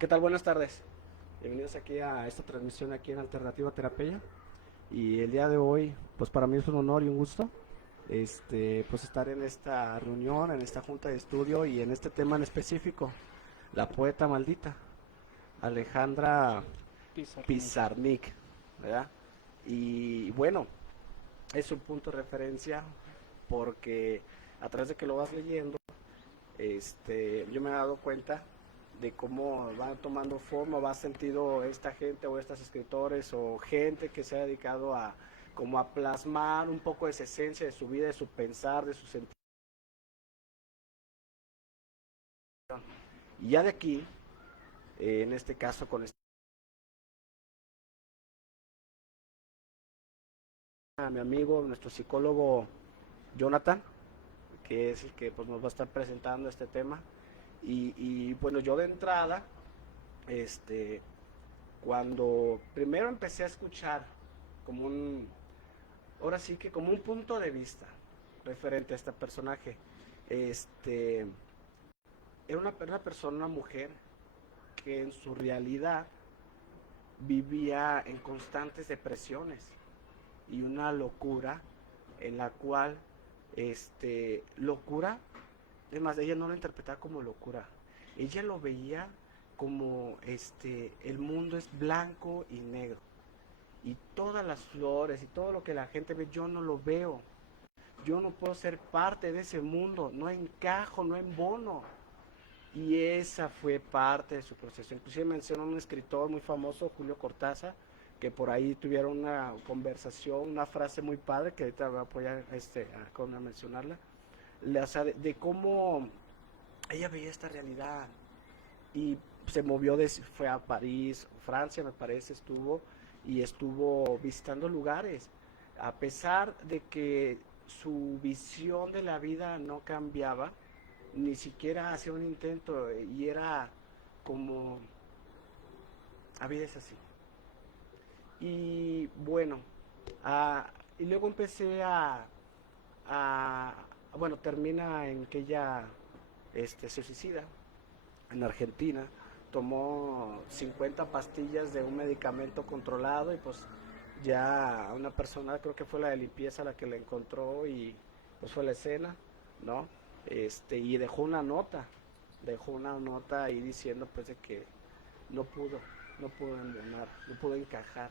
¿Qué tal? Buenas tardes. Bienvenidos aquí a esta transmisión aquí en Alternativa Terapia. Y el día de hoy, pues para mí es un honor y un gusto, pues estar en esta reunión, en esta junta de estudio y en este tema en específico, la poeta maldita, Alejandra Pizarnik. Pizarnik, ¿verdad? Y bueno, es un punto de referencia porque a través de que lo vas leyendo, yo me he dado cuenta de cómo va tomando forma, va sentido esta gente o estos escritores o gente que se ha dedicado a como a plasmar un poco de esa esencia de su vida, de su pensar, de su sentido. Y ya de aquí, en este caso con mi amigo, nuestro psicólogo Jonathan, que es el que pues, nos va a estar presentando este tema. Y bueno, yo de entrada, este, cuando primero empecé a escuchar como un, ahora sí que como un punto de vista referente a este personaje. Este, era una persona, una mujer que en su realidad vivía en constantes depresiones y una locura en la cual, locura, es más, ella no lo interpretaba como locura, ella lo veía como, el mundo es blanco y negro y todas las flores y todo lo que la gente ve, yo no lo veo. Yo no puedo ser parte de ese mundo, no encajo, no embono. Y esa fue parte de su proceso. Inclusive mencionó un escritor muy famoso, Julio Cortázar, que por ahí tuvieron una conversación, una frase muy padre, que ahorita voy a apoyar a mencionarla, o sea, de cómo ella veía esta realidad y se movió, fue a París, Francia me parece, y estuvo visitando lugares, a pesar de que su visión de la vida no cambiaba, ni siquiera hacía un intento y era como, a vida es así. Y bueno, y luego empecé a, bueno, termina en que ella se suicida en Argentina, tomó 50 pastillas de un medicamento controlado y pues ya una persona, creo que fue la de limpieza la que la encontró y pues fue la escena, ¿no? Y dejó una nota ahí diciendo pues de que no pudo, no pudo embonar, no pudo encajar.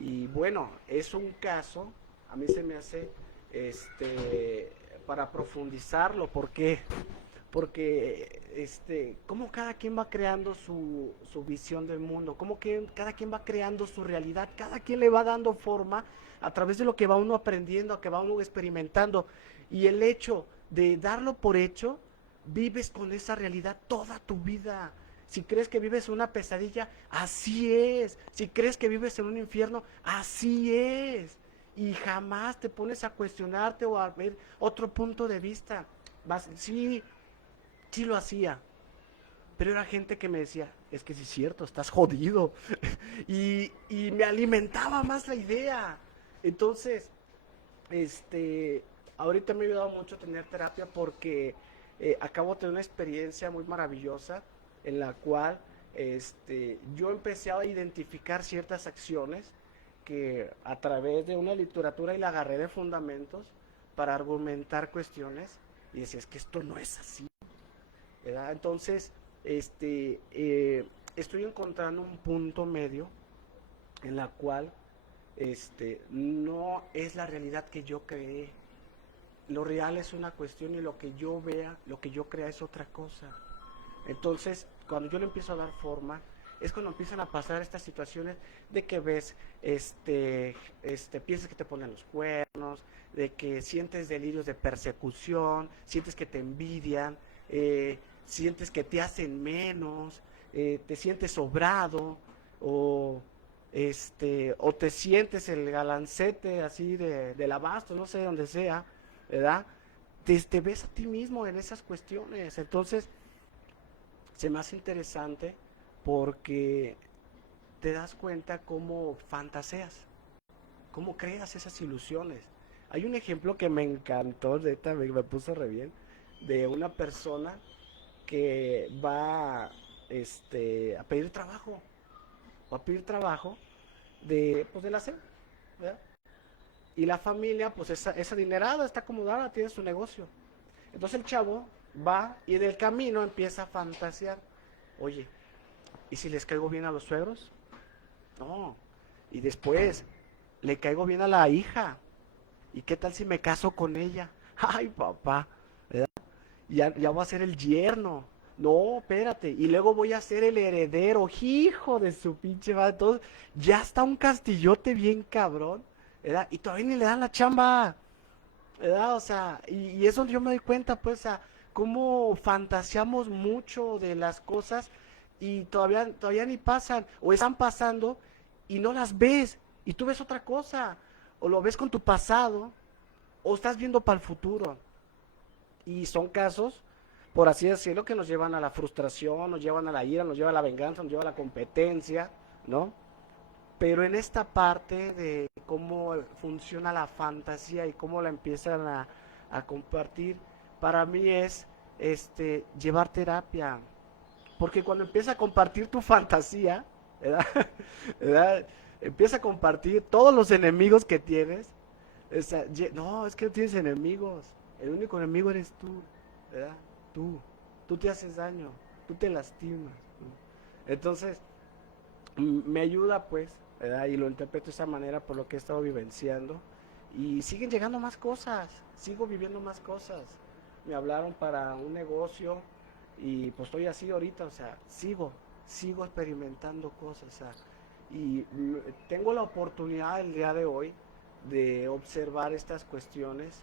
Y bueno, es un caso, a mí se me hace, para profundizarlo, ¿por qué? Porque cómo cada quien va creando su visión del mundo, cómo que cada quien va creando su realidad, cada quien le va dando forma a través de lo que va uno aprendiendo, que va uno experimentando. Y el hecho de darlo por hecho, vives con esa realidad toda tu vida. Si crees que vives una pesadilla, así es. Si crees que vives en un infierno, así es. Y jamás te pones a cuestionarte o a ver otro punto de vista. Sí, sí lo hacía, pero era gente que me decía, es que sí es cierto, estás jodido. Y me alimentaba más la idea. Entonces, este, ahorita me ha ayudado mucho tener terapia porque acabo de tener una experiencia muy maravillosa en la cual yo empecé a identificar ciertas acciones que a través de una literatura y la agarré de fundamentos para argumentar cuestiones y decía, es que esto no es así, ¿verdad? Entonces, estoy encontrando un punto medio en la cual no es la realidad que yo creé. Lo real es una cuestión y lo que yo vea, lo que yo crea es otra cosa. Entonces, cuando yo le empiezo a dar forma, es cuando empiezan a pasar estas situaciones de que ves, piensas que te ponen los cuernos, de que sientes delirios de persecución, sientes que te envidian, sientes que te hacen menos, te sientes sobrado, o o te sientes el galancete así del abasto, no sé, donde sea, ¿verdad? Te ves a ti mismo en esas cuestiones. Entonces, se me hace interesante porque te das cuenta cómo fantaseas, cómo creas esas ilusiones. Hay un ejemplo que me encantó, me puso re bien, de una persona que va, a pedir trabajo, o a pedir trabajo de, pues, de la SEP, ¿verdad? Y la familia, pues es adinerada, está acomodada, tiene su negocio. Entonces el chavo va y en el camino empieza a fantasear. Oye, ¿y si les caigo bien a los suegros? No. Y después, le caigo bien a la hija. ¿Y qué tal si me caso con ella? Ay, papá, ¿verdad? Ya voy a ser el yerno. No, espérate. Y luego voy a ser el heredero. Hijo de su pinche madre. Entonces, ya está un castillote bien cabrón, ¿verdad? Y todavía ni le dan la chamba, ¿verdad? O sea, y es donde yo me doy cuenta, pues, o sea, cómo fantaseamos mucho de las cosas y todavía ni pasan, o están pasando y no las ves, y tú ves otra cosa, o lo ves con tu pasado, o estás viendo para el futuro. Y son casos, por así decirlo, que nos llevan a la frustración, nos llevan a la ira, nos llevan a la venganza, nos llevan a la competencia, ¿no? Pero en esta parte de cómo funciona la fantasía y cómo la empiezan a compartir, para mí es llevar terapia. Porque cuando empieza a compartir tu fantasía, ¿verdad? ¿verdad? Empieza a compartir todos los enemigos que tienes. O sea, no, es que no tienes enemigos. El único enemigo eres tú, ¿verdad? Tú. Tú te haces daño, tú te lastimas, ¿no? Entonces, me ayuda pues, ¿verdad? Y lo interpreto de esa manera por lo que he estado vivenciando. Y siguen llegando más cosas, sigo viviendo más cosas. Me hablaron para un negocio y pues estoy así ahorita, o sea, sigo experimentando cosas, o sea, y tengo la oportunidad el día de hoy de observar estas cuestiones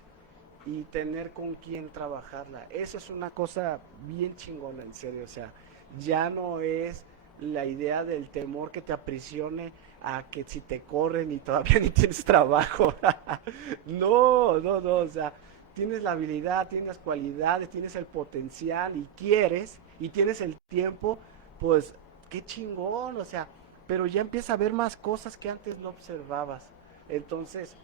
y tener con quién trabajarla. Eso es una cosa bien chingona, en serio, o sea, ya no es la idea del temor que te aprisione a que si te corren y todavía ni tienes trabajo. No, no, no, o sea, tienes la habilidad, tienes las cualidades, tienes el potencial y quieres y tienes el tiempo, pues qué chingón, o sea, pero ya empieza a ver más cosas que antes no observabas. Entonces,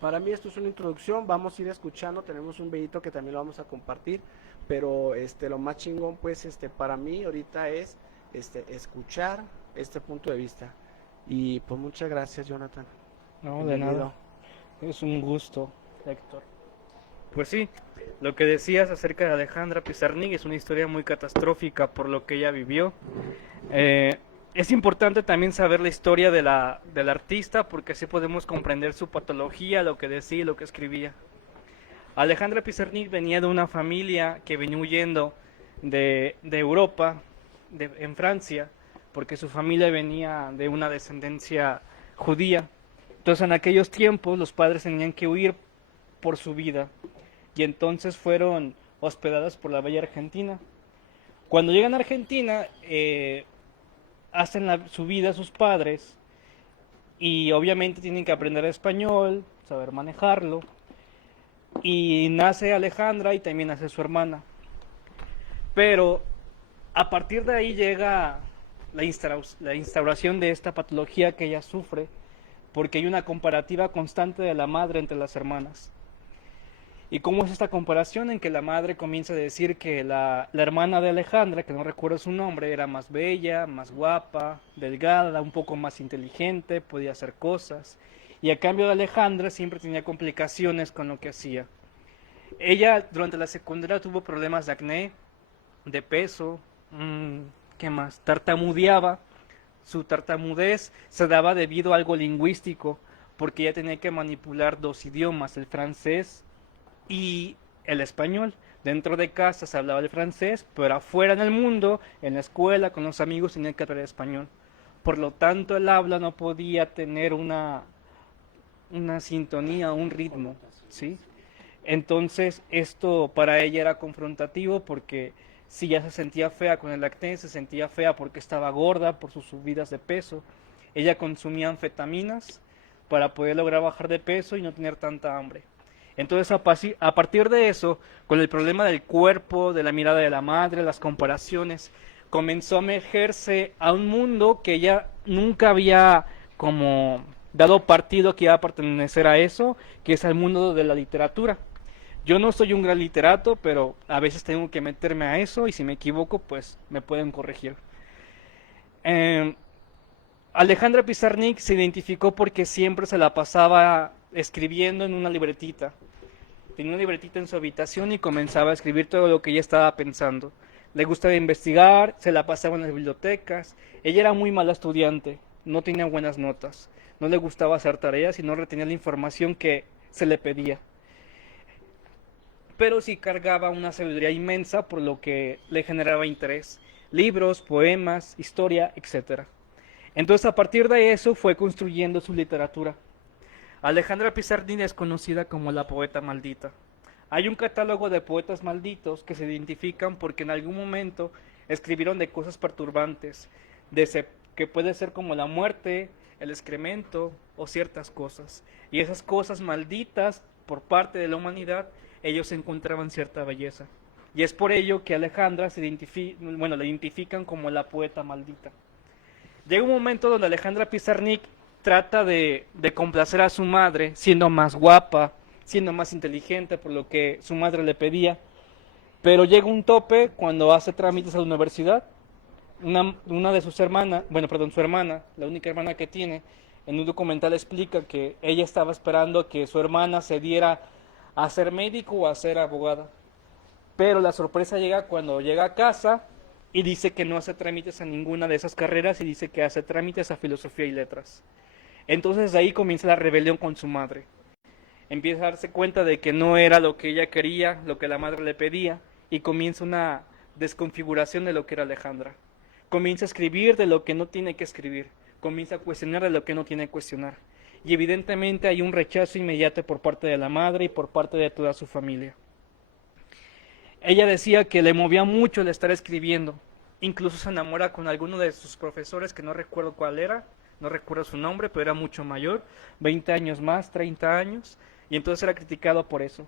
para mí esto es una introducción, vamos a ir escuchando, tenemos un videito que también lo vamos a compartir, pero lo más chingón pues para mí ahorita es escuchar este punto de vista. Y pues muchas gracias, Jonathan. No, de Bienvenido. nada. Es un gusto, Héctor. Pues sí, lo que decías acerca de Alejandra Pizarnik es una historia muy catastrófica por lo que ella vivió. Es importante también saber la historia del artista porque así podemos comprender su patología, lo que decía y lo que escribía. Alejandra Pizarnik venía de una familia que venía huyendo de Europa, en Francia, porque su familia venía de una descendencia judía. Entonces en aquellos tiempos los padres tenían que huir por su vida y entonces fueron hospedadas por la bella Argentina. Cuando llegan a Argentina, hacen su vida sus padres y obviamente tienen que aprender español, saber manejarlo. Y nace Alejandra y también nace su hermana. Pero a partir de ahí llega la instauración de esta patología que ella sufre, porque hay una comparativa constante de la madre entre las hermanas. ¿Y cómo es esta comparación? En que la madre comienza a decir que la hermana de Alejandra, que no recuerdo su nombre, era más bella, más guapa, delgada, un poco más inteligente, podía hacer cosas. Y a cambio de Alejandra siempre tenía complicaciones con lo que hacía. Ella durante la secundaria tuvo problemas de acné, de peso, ¿qué más? Tartamudeaba. Su tartamudez se daba debido a algo lingüístico, porque ella tenía que manipular dos idiomas, el francés y el español. Dentro de casa se hablaba el francés, pero afuera en el mundo, en la escuela, con los amigos, tenía que hablar español. Por lo tanto, el habla no podía tener una sintonía, un ritmo, ¿sí? Entonces, esto para ella era confrontativo porque si ya se sentía fea con el acné, se sentía fea porque estaba gorda por sus subidas de peso. Ella consumía anfetaminas para poder lograr bajar de peso y no tener tanta hambre. Entonces, a partir de eso, con el problema del cuerpo, de la mirada de la madre, las comparaciones, comenzó a emergerse a un mundo que ella nunca había como dado partido que iba a pertenecer a eso, que es el mundo de la literatura. Yo no soy un gran literato, pero a veces tengo que meterme a eso y si me equivoco, pues me pueden corregir. Eh, Alejandra Pizarnik se identificó porque siempre se la pasaba escribiendo en una libretita. Tenía una libretita en su habitación y comenzaba a escribir todo lo que ella estaba pensando. Le gustaba investigar, se la pasaba en las bibliotecas. Ella era muy mala estudiante, no tenía buenas notas, no le gustaba hacer tareas y no retenía la información que se le pedía. Pero sí cargaba una sabiduría inmensa por lo que le generaba interés. Libros, poemas, historia, etc. Entonces a partir de eso fue construyendo su literatura. Alejandra Pizarnik es conocida como la poeta maldita. Hay un catálogo de poetas malditos que se identifican porque en algún momento escribieron de cosas perturbantes, que puede ser como la muerte, el excremento o ciertas cosas. Y esas cosas malditas por parte de la humanidad, ellos encontraban cierta belleza. Y es por ello que Alejandra la identifican como la poeta maldita. Llega un momento donde Alejandra Pizarnik trata de complacer a su madre, siendo más guapa, siendo más inteligente por lo que su madre le pedía, pero llega un tope cuando hace trámites a la universidad. Una de sus hermanas, su hermana, la única hermana que tiene, en un documental explica que ella estaba esperando que su hermana se diera a ser médico o a ser abogada. Pero la sorpresa llega cuando llega a casa y dice que no hace trámites a ninguna de esas carreras y dice que hace trámites a filosofía y letras. Entonces de ahí comienza la rebelión con su madre. Empieza a darse cuenta de que no era lo que ella quería, lo que la madre le pedía, y comienza una desconfiguración de lo que era Alejandra. Comienza a escribir de lo que no tiene que escribir, comienza a cuestionar de lo que no tiene que cuestionar. Y evidentemente hay un rechazo inmediato por parte de la madre y por parte de toda su familia. Ella decía que le movía mucho el estar escribiendo. Incluso se enamora con alguno de sus profesores, que no recuerdo cuál era, no recuerdo su nombre, pero era mucho mayor, 20 años más, 30 años, y entonces era criticado por eso.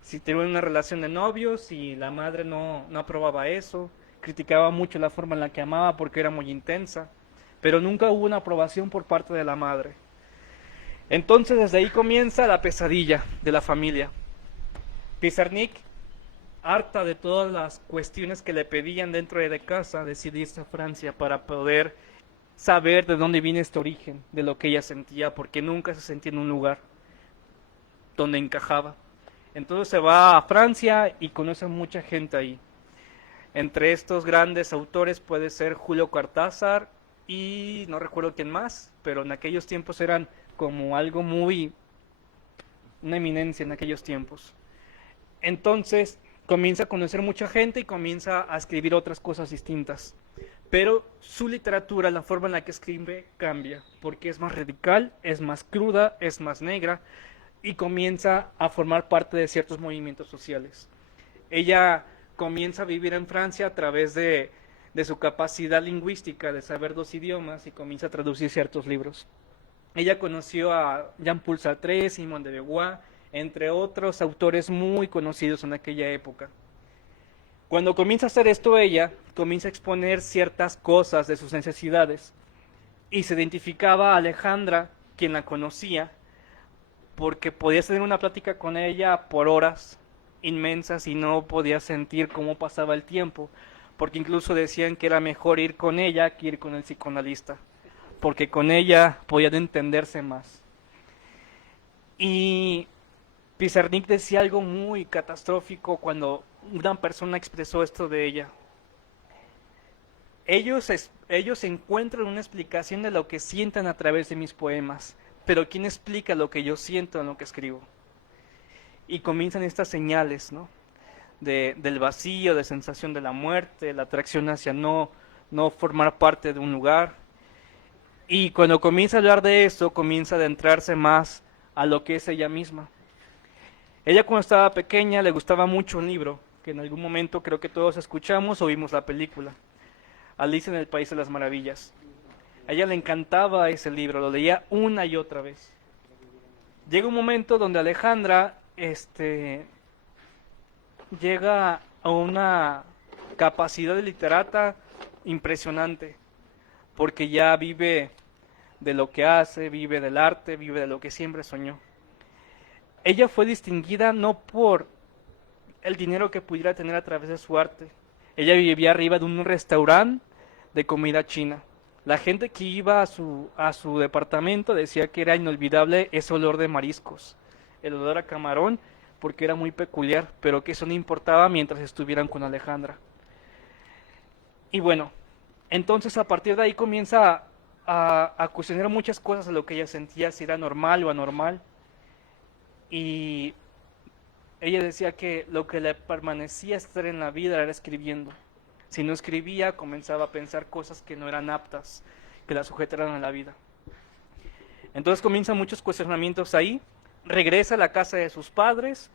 Si tenía una relación de novios y la madre no aprobaba eso, criticaba mucho la forma en la que amaba porque era muy intensa, pero nunca hubo una aprobación por parte de la madre. Entonces desde ahí comienza la pesadilla de la familia. Pizarnik, harta de todas las cuestiones que le pedían dentro de casa, decide irse a Francia para poder saber de dónde viene este origen, de lo que ella sentía, porque nunca se sentía en un lugar donde encajaba. Entonces se va a Francia y conoce a mucha gente ahí. Entre estos grandes autores puede ser Julio Cortázar y no recuerdo quién más, pero en aquellos tiempos eran como algo muy, una eminencia en aquellos tiempos. Entonces comienza a conocer mucha gente y comienza a escribir otras cosas distintas. Pero su literatura, la forma en la que escribe, cambia, porque es más radical, es más cruda, es más negra, y comienza a formar parte de ciertos movimientos sociales. Ella comienza a vivir en Francia a través de su capacidad lingüística de saber 2 idiomas y comienza a traducir ciertos libros. Ella conoció a Jean-Paul Sartre, Simone de Beauvoir, entre otros autores muy conocidos en aquella época. Cuando comienza a hacer esto ella, comienza a exponer ciertas cosas de sus necesidades y se identificaba a Alejandra, quien la conocía, porque podías tener una plática con ella por horas inmensas y no podías sentir cómo pasaba el tiempo, porque incluso decían que era mejor ir con ella que ir con el psicoanalista, porque con ella podían entenderse más. Y Pizarnik decía algo muy catastrófico cuando una persona expresó esto de ella. Ellos encuentran una explicación de lo que sienten a través de mis poemas, pero ¿quién explica lo que yo siento en lo que escribo? Y comienzan estas señales, ¿no? Del vacío, de sensación de la muerte, la atracción hacia no formar parte de un lugar. Y cuando comienza a hablar de eso, comienza a adentrarse más a lo que es ella misma. Ella cuando estaba pequeña le gustaba mucho un libro, que en algún momento creo que todos escuchamos o vimos la película, Alicia en el País de las Maravillas. A ella le encantaba ese libro, lo leía una y otra vez. Llega un momento donde Alejandra llega a una capacidad de literata impresionante, porque ya vive de lo que hace, vive del arte, vive de lo que siempre soñó. Ella fue distinguida no por el dinero que pudiera tener a través de su arte. Ella vivía arriba de un restaurante de comida china. La gente que iba a su departamento decía que era inolvidable ese olor de mariscos, el olor a camarón, porque era muy peculiar, pero que eso no importaba mientras estuvieran con Alejandra. Y bueno, entonces a partir de ahí comienza a cuestionar muchas cosas de lo que ella sentía, si era normal o anormal. Y ella decía que lo que le permanecía estar en la vida era escribiendo. Si no escribía, comenzaba a pensar cosas que no eran aptas, que la sujetaran a la vida. Entonces comienzan muchos cuestionamientos ahí. Regresa a la casa de sus padres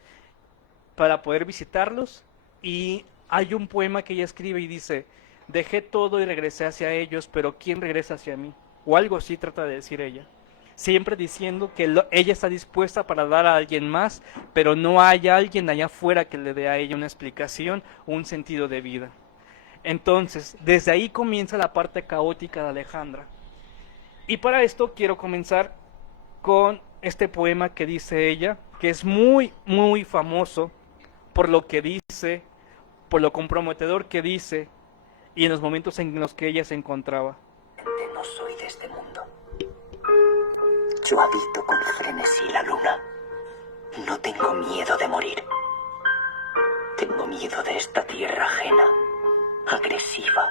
para poder visitarlos. Y hay un poema que ella escribe y dice: dejé todo y regresé hacia ellos, pero ¿quién regresa hacia mí? O algo así trata de decir ella. Siempre diciendo que ella está dispuesta para dar a alguien más, pero no hay alguien allá afuera que le dé a ella una explicación o un sentido de vida. Entonces, desde ahí comienza la parte caótica de Alejandra. Y para esto quiero comenzar con este poema que dice ella, que es muy, muy famoso por lo que dice, por lo comprometedor que dice, y en los momentos en los que ella se encontraba. No soy de este mundo. Yo habito con frenesí la luna. No tengo miedo de morir. Tengo miedo de esta tierra ajena, agresiva.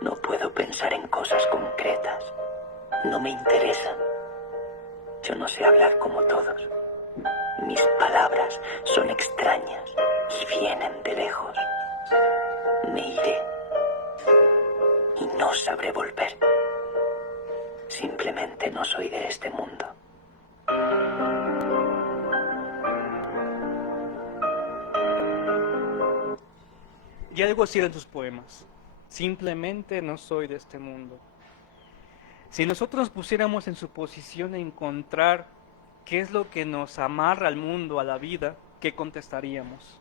No puedo pensar en cosas concretas. No me interesan. Yo no sé hablar como todos. Mis palabras son extrañas y vienen de lejos. Me iré y no sabré volver. Simplemente no soy de este mundo. Y algo así en sus poemas. Simplemente no soy de este mundo. Si nosotros nos pusiéramos en su posición de encontrar qué es lo que nos amarra al mundo, a la vida, ¿qué contestaríamos?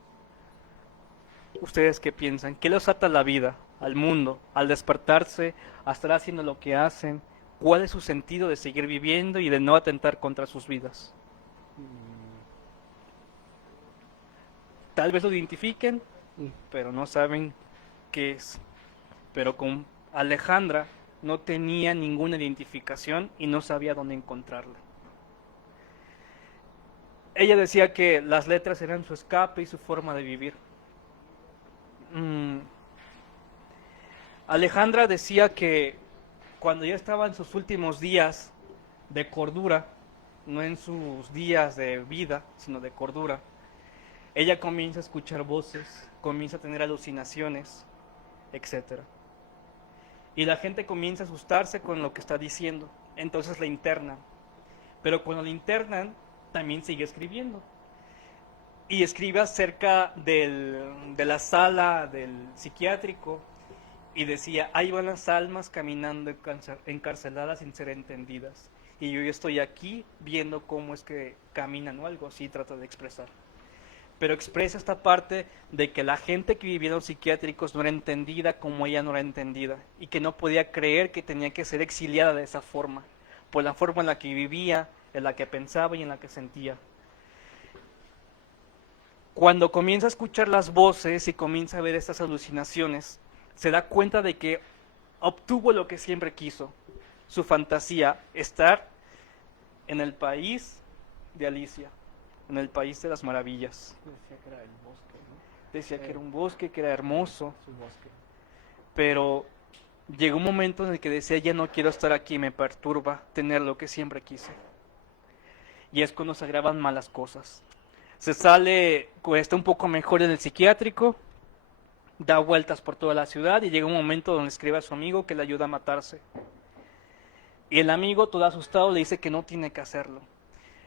¿Ustedes qué piensan? ¿Qué los ata a la vida, al mundo, al despertarse, a estar haciendo lo que hacen? ¿Cuál es su sentido de seguir viviendo y de no atentar contra sus vidas? Tal vez lo identifiquen, pero no saben qué es. Pero con Alejandra no tenía ninguna identificación y no sabía dónde encontrarla. Ella decía que las letras eran su escape y su forma de vivir. Alejandra decía que cuando ya estaba en sus últimos días de cordura, no en sus días de vida, sino de cordura, ella comienza a escuchar voces, comienza a tener alucinaciones, etc. Y la gente comienza a asustarse con lo que está diciendo, entonces la internan. Pero cuando la internan, también sigue escribiendo. Y escribe acerca de la sala del psiquiátrico y decía: ahí van las almas caminando encarceladas sin ser entendidas. Y yo estoy aquí viendo cómo es que caminan o algo así, trata de expresar. Pero expresa esta parte de que la gente que vivía en los psiquiátricos no era entendida como ella no era entendida. Y que no podía creer que tenía que ser exiliada de esa forma. Por la forma en la que vivía, en la que pensaba y en la que sentía. Cuando comienza a escuchar las voces y comienza a ver estas alucinaciones, se da cuenta de que obtuvo lo que siempre quiso, su fantasía, estar en el país de Alicia, en el país de las maravillas. Decía que era el bosque, ¿no? Decía que era un bosque, que era hermoso, Su bosque. pero llegó un momento en el que decía: ya no quiero estar aquí, me perturba tener lo que siempre quise. Y es cuando se agravan malas cosas. Se sale, está un poco mejor en el psiquiátrico, da vueltas por toda la ciudad y llega un momento donde escribe a su amigo que le ayuda a matarse. Y el amigo, todo asustado, le dice que no tiene que hacerlo.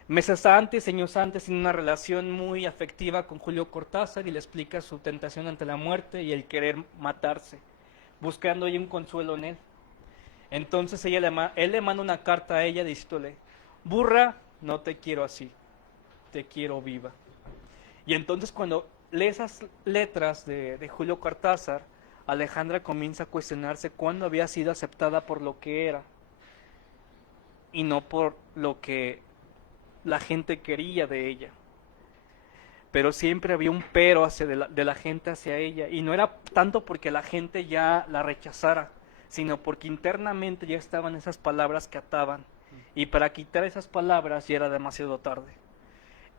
Meses antes, años antes, tiene una relación muy afectiva con Julio Cortázar y le explica su tentación ante la muerte y el querer matarse, buscando ahí un consuelo en él. Entonces él le manda una carta a ella diciéndole: burra, no te quiero así, te quiero viva. Y entonces cuando lee esas letras de Julio Cortázar, Alejandra comienza a cuestionarse cuándo había sido aceptada por lo que era y no por lo que la gente quería de ella. pero siempre había un pero de la gente hacia ella, y no era tanto porque la gente ya la rechazara, sino porque internamente ya estaban esas palabras que ataban, y para quitar esas palabras ya era demasiado tarde.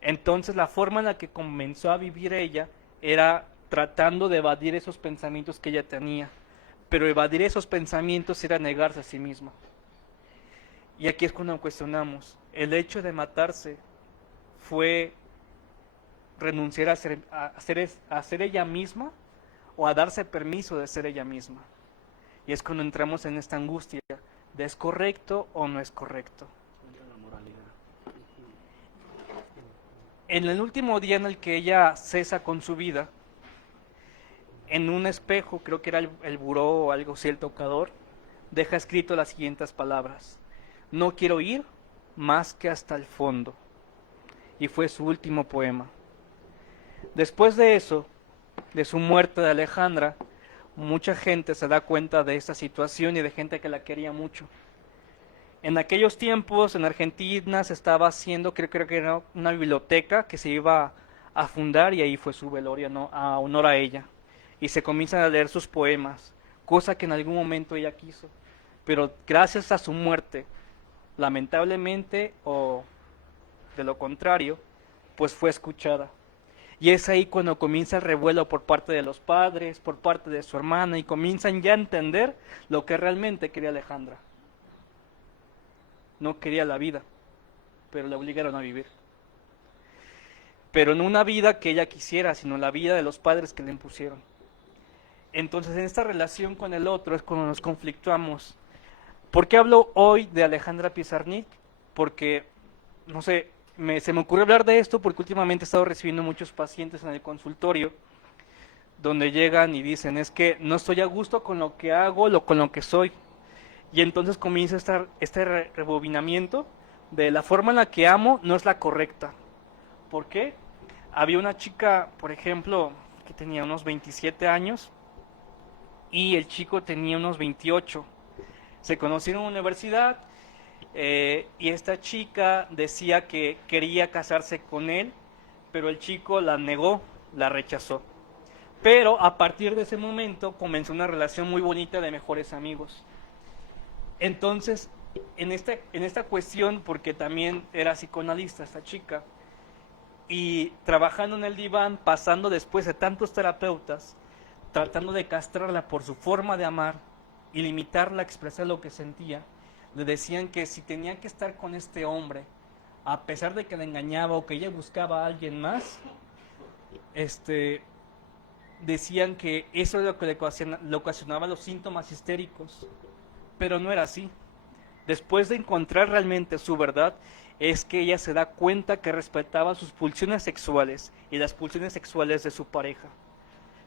Entonces la forma en la que comenzó a vivir ella era tratando de evadir esos pensamientos que ella tenía, pero evadir esos pensamientos era negarse a sí misma. Y aquí es cuando cuestionamos, ¿el hecho de matarse fue renunciar a ser ella misma o a darse permiso de ser ella misma? Y es cuando entramos en esta angustia de ¿es correcto o no es correcto? En el último día en el que ella cesa con su vida, en un espejo, creo que era el buró o algo así, el tocador, deja escrito las siguientes palabras: no quiero ir más que hasta el fondo. Y fue su último poema. Después de eso, de su muerte de Alejandra, mucha gente se da cuenta de esta situación y de gente que la quería mucho. En aquellos tiempos en Argentina se estaba haciendo, creo que era una biblioteca que se iba a fundar, y ahí fue su velorio, ¿no?, a honor a ella. Y se comienzan a leer sus poemas, cosa que en algún momento ella quiso. Pero gracias a su muerte, lamentablemente o de lo contrario, pues fue escuchada. Y es ahí cuando comienza el revuelo por parte de los padres, por parte de su hermana, y comienzan ya a entender lo que realmente quería Alejandra. No quería la vida, pero la obligaron a vivir. Pero no una vida que ella quisiera, sino la vida de los padres que le impusieron. Entonces, en esta relación con el otro es cuando nos conflictuamos. ¿Por qué hablo hoy de Alejandra Pizarnik? Porque, no sé, se me ocurrió hablar de esto porque últimamente he estado recibiendo muchos pacientes en el consultorio donde llegan y dicen, es que no estoy a gusto con lo que hago, con lo que soy. Y entonces comienza este rebobinamiento de la forma en la que amo no es la correcta. ¿Por qué? Había una chica, por ejemplo, que tenía unos 27 años y el chico tenía unos 28. Se conocieron en la universidad y esta chica decía que quería casarse con él, pero el chico la negó, la rechazó. Pero a partir de ese momento comenzó una relación muy bonita de mejores amigos. Entonces, en esta cuestión, porque también era psicoanalista esta chica, y trabajando en el diván, pasando después de tantos terapeutas, tratando de castrarla por su forma de amar y limitarla a expresar lo que sentía, le decían que si tenía que estar con este hombre, a pesar de que la engañaba o que ella buscaba a alguien más, decían que eso es lo que le ocasionaba los síntomas histéricos. Pero no era así. Después de encontrar realmente su verdad, es que ella se da cuenta que respetaba sus pulsiones sexuales y las pulsiones sexuales de su pareja,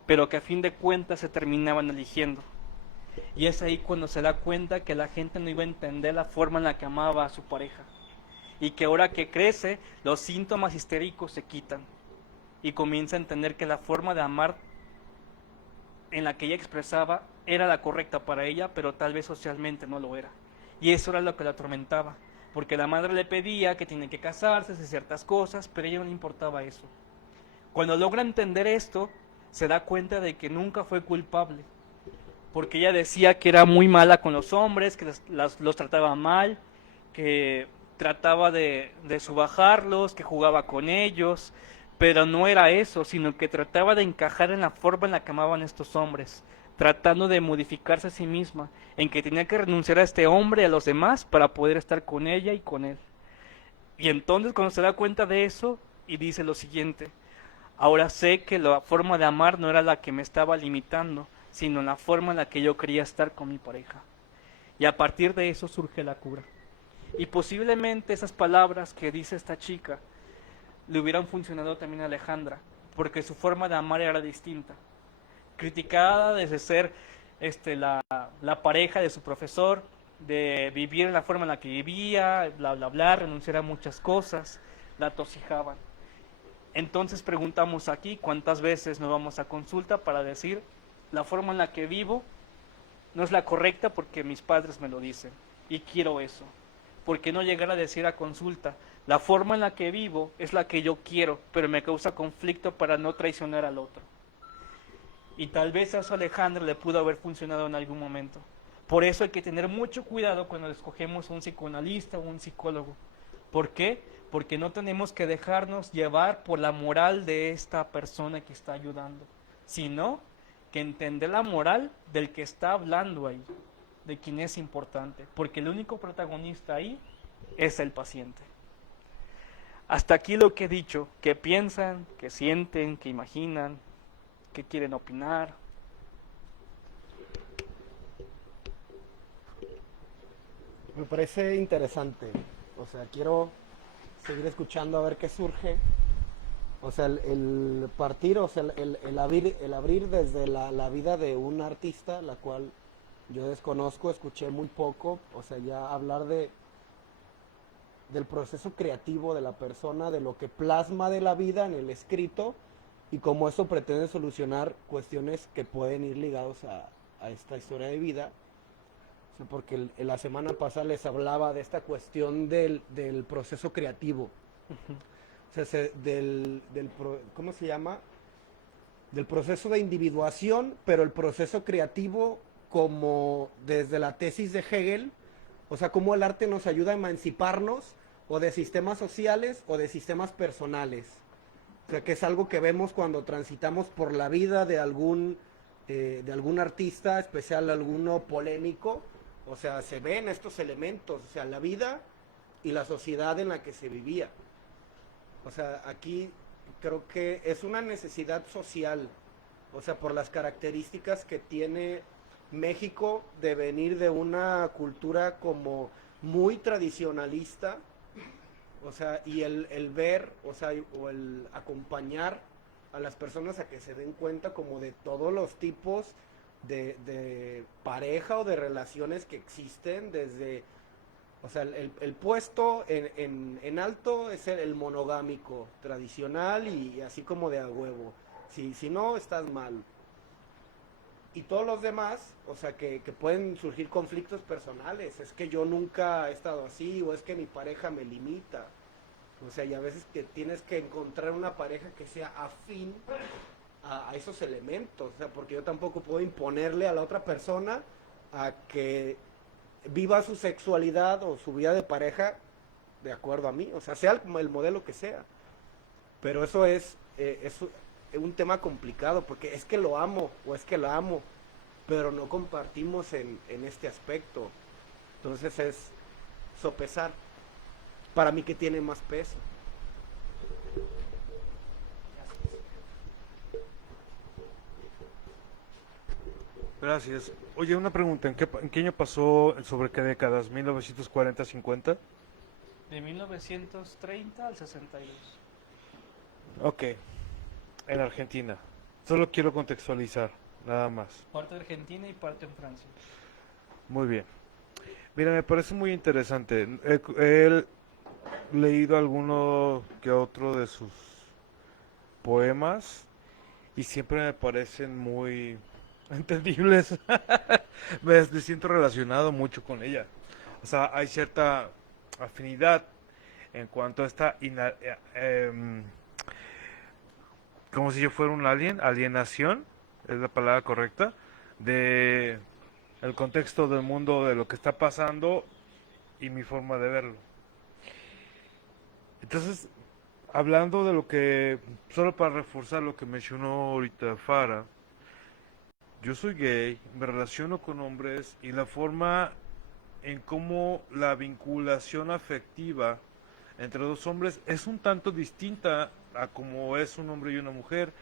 pero que a fin de cuentas se terminaban eligiendo. Y es ahí cuando se da cuenta que la gente no iba a entender la forma en la que amaba a su pareja, y que ahora que crece, los síntomas histéricos se quitan, y comienza a entender que la forma de amar en la que ella expresaba era la correcta para ella, pero tal vez socialmente no lo era. Y eso era lo que la atormentaba, porque la madre le pedía que tenía que casarse, hacer ciertas cosas, pero a ella no le importaba eso. Cuando logra entender esto, se da cuenta de que nunca fue culpable, porque ella decía que era muy mala con los hombres, que los trataba mal, que trataba de subajarlos, que jugaba con ellos, pero no era eso, sino que trataba de encajar en la forma en la que amaban estos hombres, tratando de modificarse a sí misma, en que tenía que renunciar a este hombre y a los demás para poder estar con ella y con él. Y entonces cuando se da cuenta de eso, y dice lo siguiente: ahora sé que la forma de amar no era la que me estaba limitando, sino la forma en la que yo quería estar con mi pareja. Y a partir de eso surge la cura. Y posiblemente esas palabras que dice esta chica le hubieran funcionado también a Alejandra, porque su forma de amar era distinta. Criticada desde ser la pareja de su profesor, de vivir en la forma en la que vivía, bla bla bla, renunciar a muchas cosas, la tosijaban. Entonces preguntamos aquí cuántas veces nos vamos a consulta para decir la forma en la que vivo no es la correcta porque mis padres me lo dicen y quiero eso, ¿por qué no llegar a decir a consulta? La forma en la que vivo es la que yo quiero, pero me causa conflicto para no traicionar al otro. Y tal vez eso a Alejandra le pudo haber funcionado en algún momento. Por eso hay que tener mucho cuidado cuando escogemos un psicoanalista o un psicólogo. ¿Por qué? Porque no tenemos que dejarnos llevar por la moral de esta persona que está ayudando, sino que entender la moral del que está hablando ahí, de quien es importante, porque el único protagonista ahí es el paciente. Hasta aquí lo que he dicho. ¿Qué piensan? ¿Qué sienten? ¿Qué imaginan? ¿Qué quieren opinar? Me parece interesante. O sea, quiero seguir escuchando a ver qué surge. O sea, el partir, o sea, el abrir desde la vida de un artista, la cual yo desconozco, escuché muy poco. O sea, ya hablar del proceso creativo de la persona, de lo que plasma de la vida en el escrito y cómo eso pretende solucionar cuestiones que pueden ir ligados a esta historia de vida. O sea, porque la semana pasada les hablaba de esta cuestión del proceso creativo. O sea, ¿cómo se llama? Del proceso de individuación, pero el proceso creativo como desde la tesis de Hegel, o sea, cómo el arte nos ayuda a emanciparnos o de sistemas sociales o de sistemas personales. O sea, que es algo que vemos cuando transitamos por la vida de algún artista, especial alguno polémico. O sea, se ven estos elementos, o sea, la vida y la sociedad en la que se vivía. O sea, aquí creo que es una necesidad social, o sea, por las características que tiene México de venir de una cultura como muy tradicionalista, o sea, y el ver, o sea, o el acompañar a las personas a que se den cuenta como de todos los tipos de pareja o de relaciones que existen desde, o sea, el puesto en alto es el monogámico tradicional y así como de a huevo. Si no, estás mal. Y todos los demás, o sea, que pueden surgir conflictos personales. Es que yo nunca he estado así, o es que mi pareja me limita. O sea, y a veces que tienes que encontrar una pareja que sea afín a esos elementos. O sea, porque yo tampoco puedo imponerle a la otra persona a que viva su sexualidad o su vida de pareja de acuerdo a mí. O sea, sea el modelo que sea. Pero eso es un tema complicado, porque es que lo amo o es que la amo, pero no compartimos en este aspecto. Entonces es sopesar. Para mí, que tiene más peso. Gracias. Oye, una pregunta, ¿en qué año pasó sobre qué décadas? ¿1940, 50? De 1930 al 62. Ok, en Argentina. Solo quiero contextualizar, nada más. Parte de Argentina y parte en Francia. Muy bien. Mira, me parece muy interesante. He leído alguno que otro de sus poemas y siempre me parecen muy entendibles. Me siento relacionado mucho con ella. O sea, hay cierta afinidad en cuanto a esta como si yo fuera un alienación, es la palabra correcta, de el contexto del mundo, de lo que está pasando y mi forma de verlo. Entonces, hablando de lo que, solo para reforzar lo que mencionó ahorita Farah, yo soy gay, me relaciono con hombres y la forma en cómo la vinculación afectiva entre dos hombres es un tanto distinta a como es un hombre y una mujer.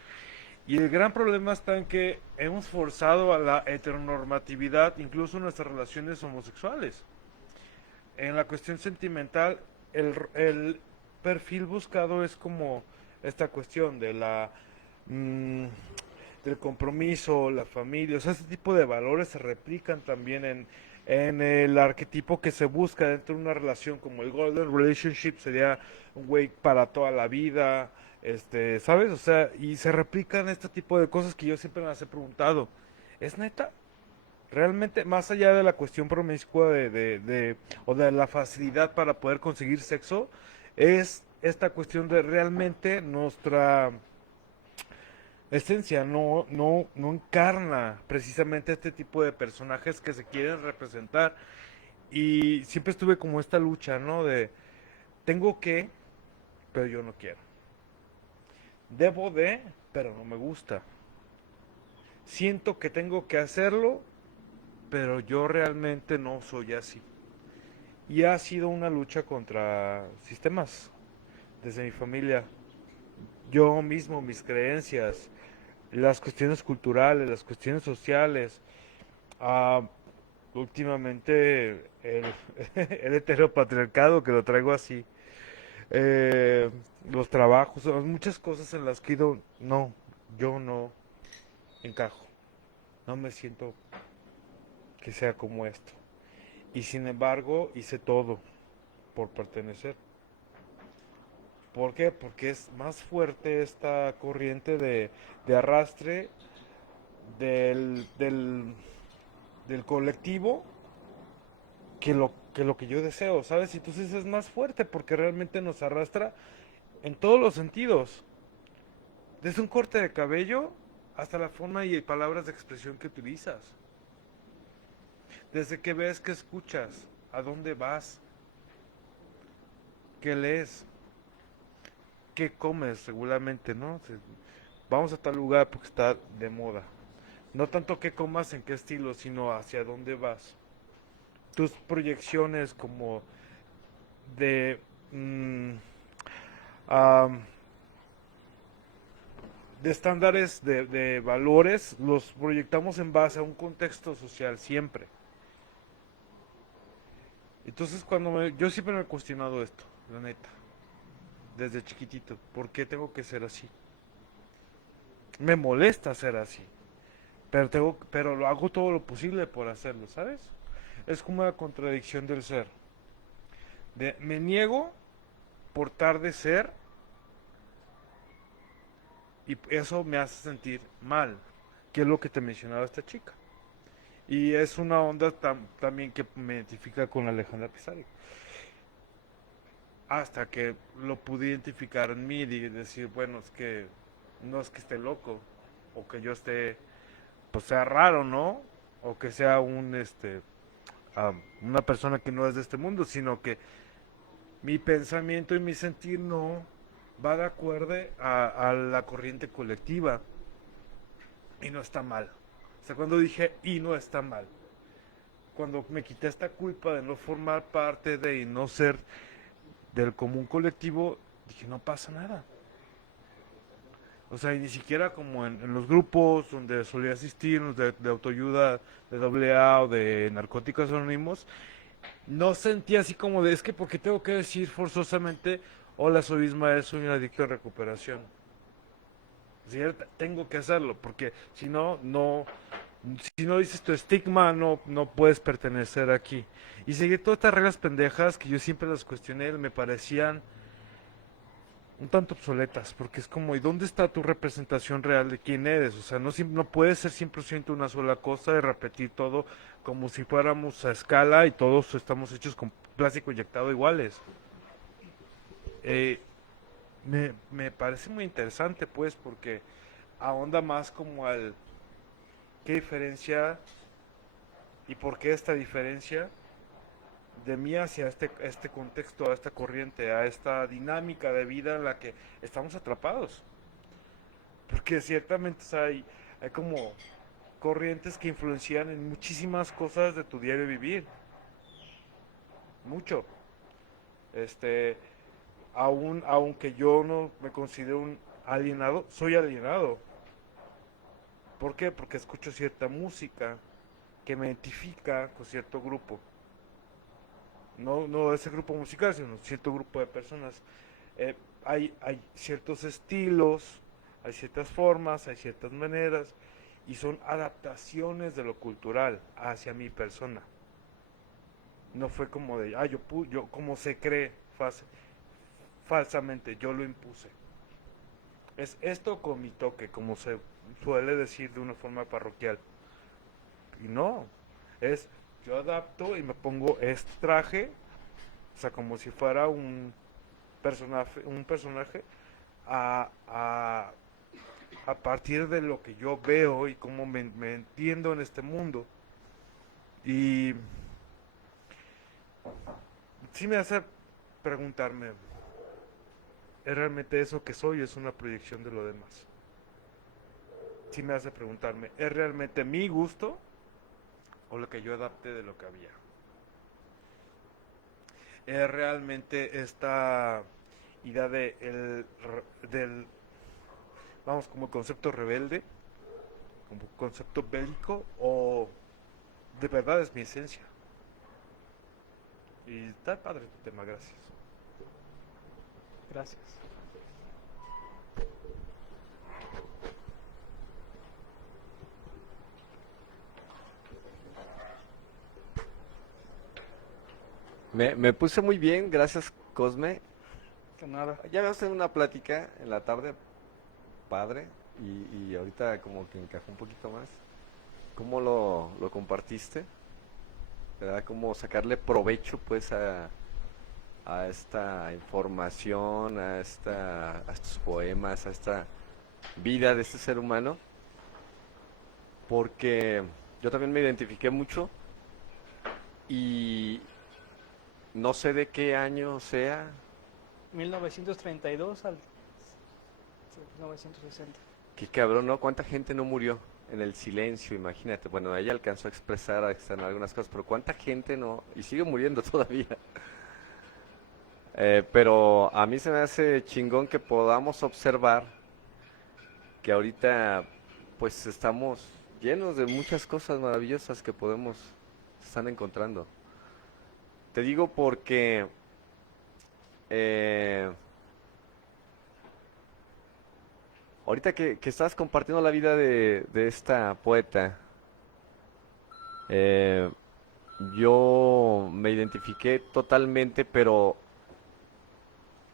Y el gran problema está en que hemos forzado a la heteronormatividad incluso en nuestras relaciones homosexuales. En la cuestión sentimental, el perfil buscado es como esta cuestión de del compromiso, la familia, o sea, este tipo de valores se replican también en el arquetipo que se busca dentro de una relación, como el Golden Relationship sería un güey para toda la vida, ¿sabes? O sea, y se replican este tipo de cosas que yo siempre me las he preguntado. ¿Es neta? Realmente, más allá de la cuestión promiscua o de la facilidad para poder conseguir sexo, es esta cuestión de realmente nuestra esencia no encarna precisamente este tipo de personajes que se quieren representar. Y siempre estuve como esta lucha, ¿no? De tengo que, pero yo no quiero. Debo de, pero no me gusta. Siento que tengo que hacerlo, pero yo realmente no soy así. Y ha sido una lucha contra sistemas, desde mi familia, yo mismo, mis creencias, las cuestiones culturales, las cuestiones sociales, ah, últimamente el heteropatriarcado, que lo traigo así, eh, los trabajos, muchas cosas en las que he ido, no, yo no encajo, no me siento que sea como esto. Y sin embargo, hice todo por pertenecer. ¿Por qué? Porque es más fuerte esta corriente de arrastre del colectivo que lo que yo deseo, ¿sabes? Y entonces es más fuerte porque realmente nos arrastra en todos los sentidos. Desde un corte de cabello hasta la forma y palabras de expresión que utilizas. Desde que ves, que escuchas, a dónde vas, qué lees, qué comes regularmente, ¿no? Vamos a tal lugar porque está de moda. No tanto qué comas, en qué estilo, sino hacia dónde vas. Tus proyecciones como de mm, am, de estándares de valores, los proyectamos en base a un contexto social siempre. Entonces yo siempre me he cuestionado esto, la neta, desde chiquitito, ¿por qué tengo que ser así? Me molesta ser así, pero lo hago todo lo posible por hacerlo, ¿sabes? Es como una contradicción del ser. Me niego por tarde ser y eso me hace sentir mal, que es lo que te mencionaba esta chica. Y es una onda también que me identifica con Alejandra Pizarro. Hasta que lo pude identificar en mí y decir, bueno, es que no es que esté loco, o que yo esté, pues sea raro, ¿no? O que sea una persona que no es de este mundo, sino que mi pensamiento y mi sentir no va de acuerdo a la corriente colectiva. Y no está mal. O sea, cuando dije y no está mal, cuando me quité esta culpa de no formar parte de y no ser del común colectivo, dije no pasa nada. O sea, y ni siquiera como en los grupos donde solía asistir, los de autoayuda, de AA o de Narcóticos Anónimos, no sentía así como de, es que porque tengo que decir forzosamente, hola, soy Ismael, soy un adicto en recuperación. O sea, tengo que hacerlo, porque si no, si no dices tu estigma, no puedes pertenecer aquí. Y seguí todas estas reglas pendejas que yo siempre las cuestioné, me parecían un tanto obsoletas, porque es como, ¿y dónde está tu representación real de quién eres? O sea, no puede ser 100% una sola cosa y repetir todo como si fuéramos a escala y todos estamos hechos con plástico inyectado iguales. Eh, me parece muy interesante, pues, porque ahonda más como al qué diferencia y por qué esta diferencia de mí hacia este contexto, a esta corriente, a esta dinámica de vida en la que estamos atrapados. Porque ciertamente, o sea, hay como corrientes que influencian en muchísimas cosas de tu diario vivir. Mucho. Este, aunque yo no me considero un alienado, soy alienado. ¿Por qué? Porque escucho cierta música que me identifica con cierto grupo. No ese grupo musical, sino cierto grupo de personas. Hay ciertos estilos, hay ciertas formas, hay ciertas maneras, y son adaptaciones de lo cultural hacia mi persona. No fue como de, yo como se cree falsamente, yo lo impuse. Es esto con mi toque, como se suele decir de una forma parroquial. Y no, Es, yo adapto y me pongo este traje, o sea, como si fuera un personaje a, a, a partir de lo que yo veo y cómo me entiendo en este mundo. Y sí me hace preguntarme, ¿es realmente eso que soy o es una proyección de lo demás? Sí me hace preguntarme, ¿es realmente mi gusto o lo que yo adapté de lo que había? ¿Es realmente esta idea del, vamos, como concepto rebelde, como concepto bélico, o de verdad es mi esencia? Y está padre tu tema, gracias. Gracias. Me puse muy bien, gracias Cosme. De nada. Ya habíamos tenido una plática en la tarde, padre, y ahorita como que encajó un poquito más. ¿Cómo lo compartiste? ¿Verdad? ¿Cómo sacarle provecho pues a esta información, a estos poemas, a esta vida de este ser humano? Porque yo también me identifiqué mucho y no sé de qué año sea. 1932 al 1960. Qué cabrón, ¿no? ¿Cuánta gente no murió en el silencio? Imagínate. Bueno, ella alcanzó a expresar, a externar algunas cosas, pero ¿cuánta gente no? Y sigue muriendo todavía. Pero a mí se me hace chingón que podamos observar que ahorita pues estamos llenos de muchas cosas maravillosas que podemos estar encontrando. Te digo porque eh, ahorita que estás compartiendo la vida de esta poeta, eh, yo me identifiqué totalmente, pero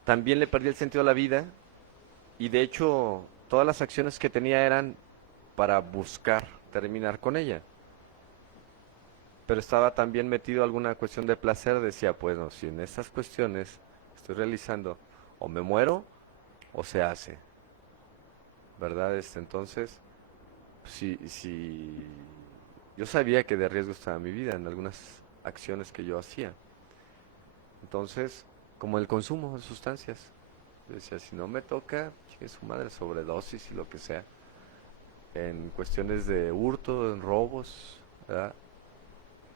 también le perdí el sentido a la vida y de hecho todas las acciones que tenía eran para buscar terminar con ella. Pero estaba también metido alguna cuestión de placer, decía, pues no, si en estas cuestiones estoy realizando o me muero o se hace, ¿verdad? Entonces, si yo sabía que de riesgo estaba mi vida en algunas acciones que yo hacía. Entonces, como el consumo de sustancias, yo decía, si no me toca, chingue su madre, sobredosis y lo que sea. En cuestiones de hurto, en robos, ¿verdad?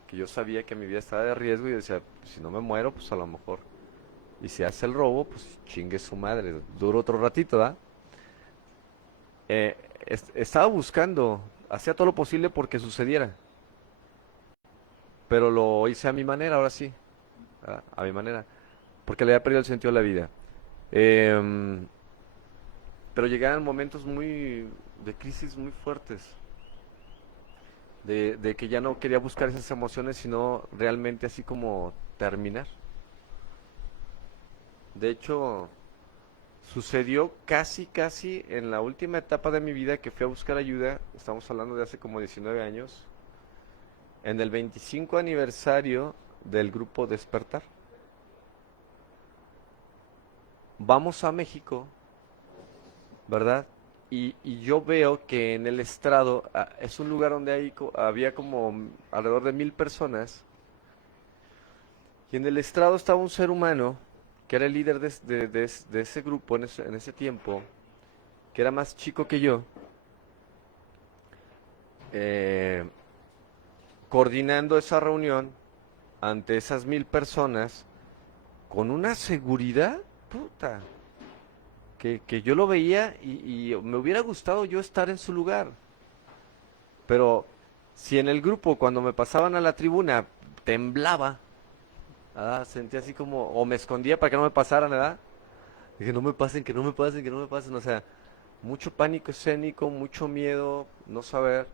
Que yo sabía que mi vida estaba de riesgo y decía, pues, si no me muero, pues a lo mejor. Y si hace el robo, pues chingue su madre, duro otro ratito, ¿verdad? Estaba buscando, hacía todo lo posible porque sucediera, pero lo hice a mi manera, ahora sí, ¿verdad? A mi manera, porque le había perdido el sentido a la vida. Em, pero llegaban momentos de crisis muy fuertes, de que ya no quería buscar esas emociones, sino realmente así como terminar. De hecho, sucedió casi en la última etapa de mi vida que fui a buscar ayuda, estamos hablando de hace como 19 años, en el 25 aniversario del grupo Despertar. Vamos a México, ¿verdad? Y yo veo que en el estrado es un lugar donde había como alrededor de 1000 personas, y en el estrado estaba un ser humano que era el líder de ese grupo en ese tiempo, que era más chico que yo, eh, coordinando esa reunión ante esas 1000 personas con una seguridad, puta, que yo lo veía y me hubiera gustado yo estar en su lugar. Pero si en el grupo cuando me pasaban a la tribuna temblaba, ¿verdad? Sentía así como, o me escondía para que no me pasaran, ¿verdad? Dije, no me pasen, que no me pasen, que no me pasen, o sea, mucho pánico escénico, mucho miedo, no saber.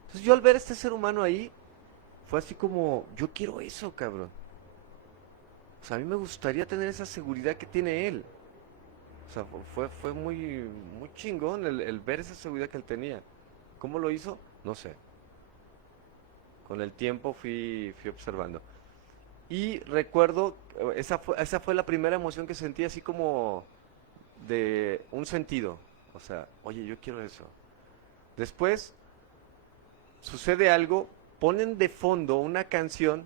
Entonces yo al ver a este ser humano ahí, fue así como, yo quiero eso, cabrón. O sea, a mí me gustaría tener esa seguridad que tiene él. O sea, fue muy chingón el ver esa seguridad que él tenía. ¿Cómo lo hizo? No sé. Con el tiempo fui observando. Y recuerdo, esa fue la primera emoción que sentí, así como de un sentido. O sea, oye, yo quiero eso. Después sucede algo, ponen de fondo una canción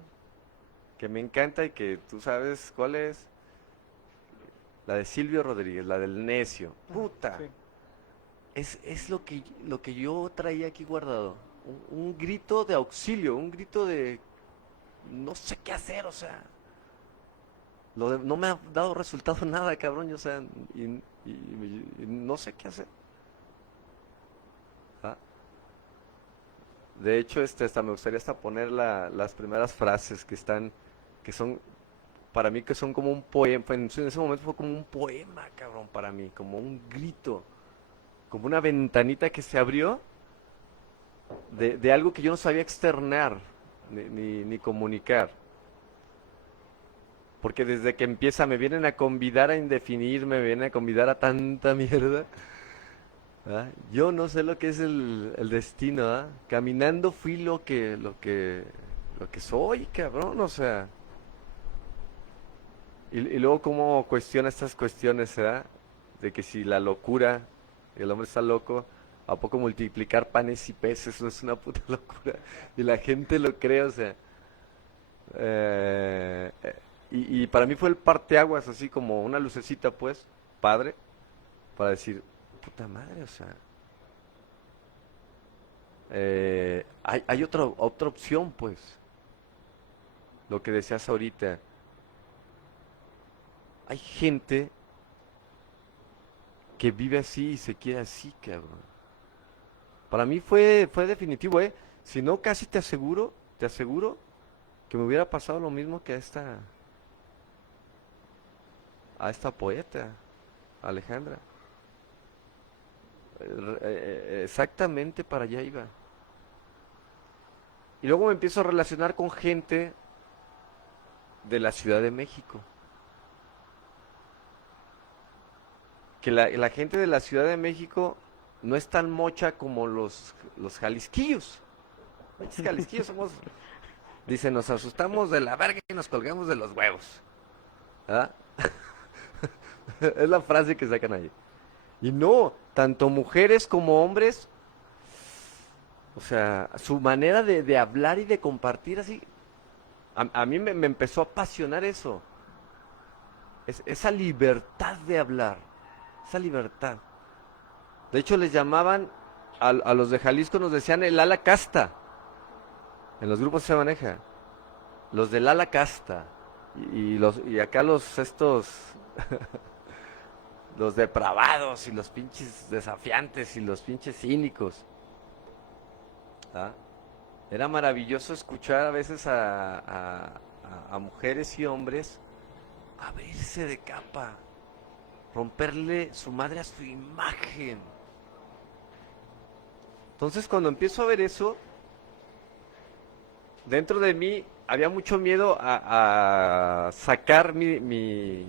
que me encanta y que tú sabes cuál es. La de Silvio Rodríguez, la del Necio. Puta. Sí. Es lo que yo traía aquí guardado. Un grito de auxilio, un grito de no sé qué hacer, o sea. No me ha dado resultado nada, cabrón, o sea, y no sé qué hacer. ¿Ah? De hecho, hasta me gustaría hasta poner las primeras frases que son, para mí que son como un poema, en ese momento fue como un poema, cabrón, para mí, como un grito, como una ventanita que se abrió de algo que yo no sabía externar, ni comunicar. Porque desde que empieza me vienen a convidar a indefinir, me vienen a convidar a tanta mierda. ¿Ah? Yo no sé lo que es el destino, ¿ah? Caminando fui lo que soy, cabrón, o sea. Y luego cómo cuestiona estas cuestiones, ¿verdad? De que si la locura, el hombre está loco, ¿a poco multiplicar panes y peces no es una puta locura? Y la gente lo cree, o sea. Y para mí fue el parteaguas, así como una lucecita, pues, padre, para decir, puta madre, o sea. Hay otra opción, pues. Lo que decías ahorita. Hay gente que vive así y se quiere así, cabrón. Para mí fue definitivo, ¿eh? Si no, casi te aseguro que me hubiera pasado lo mismo que a esta poeta, Alejandra. Exactamente para allá iba. Y luego me empiezo a relacionar con gente de la Ciudad de México. Que la gente de la Ciudad de México no es tan mocha como los jalisquillos. Los jalisquillos somos, dicen, nos asustamos de la verga y nos colgamos de los huevos. ¿Ah? Es la frase que sacan ahí. Y no, tanto mujeres como hombres, o sea, su manera de hablar y de compartir así, a mí me empezó a apasionar eso. Esa libertad de hablar, esa libertad. De hecho, les llamaban, a los de Jalisco nos decían el ala casta. En los grupos se maneja. Los del ala casta. Y acá estos los depravados y los pinches desafiantes y los pinches cínicos. ¿Ah? Era maravilloso escuchar a veces a mujeres y hombres abrirse de capa, romperle su madre a su imagen. Entonces cuando empiezo a ver eso, dentro de mí había mucho miedo a sacar mi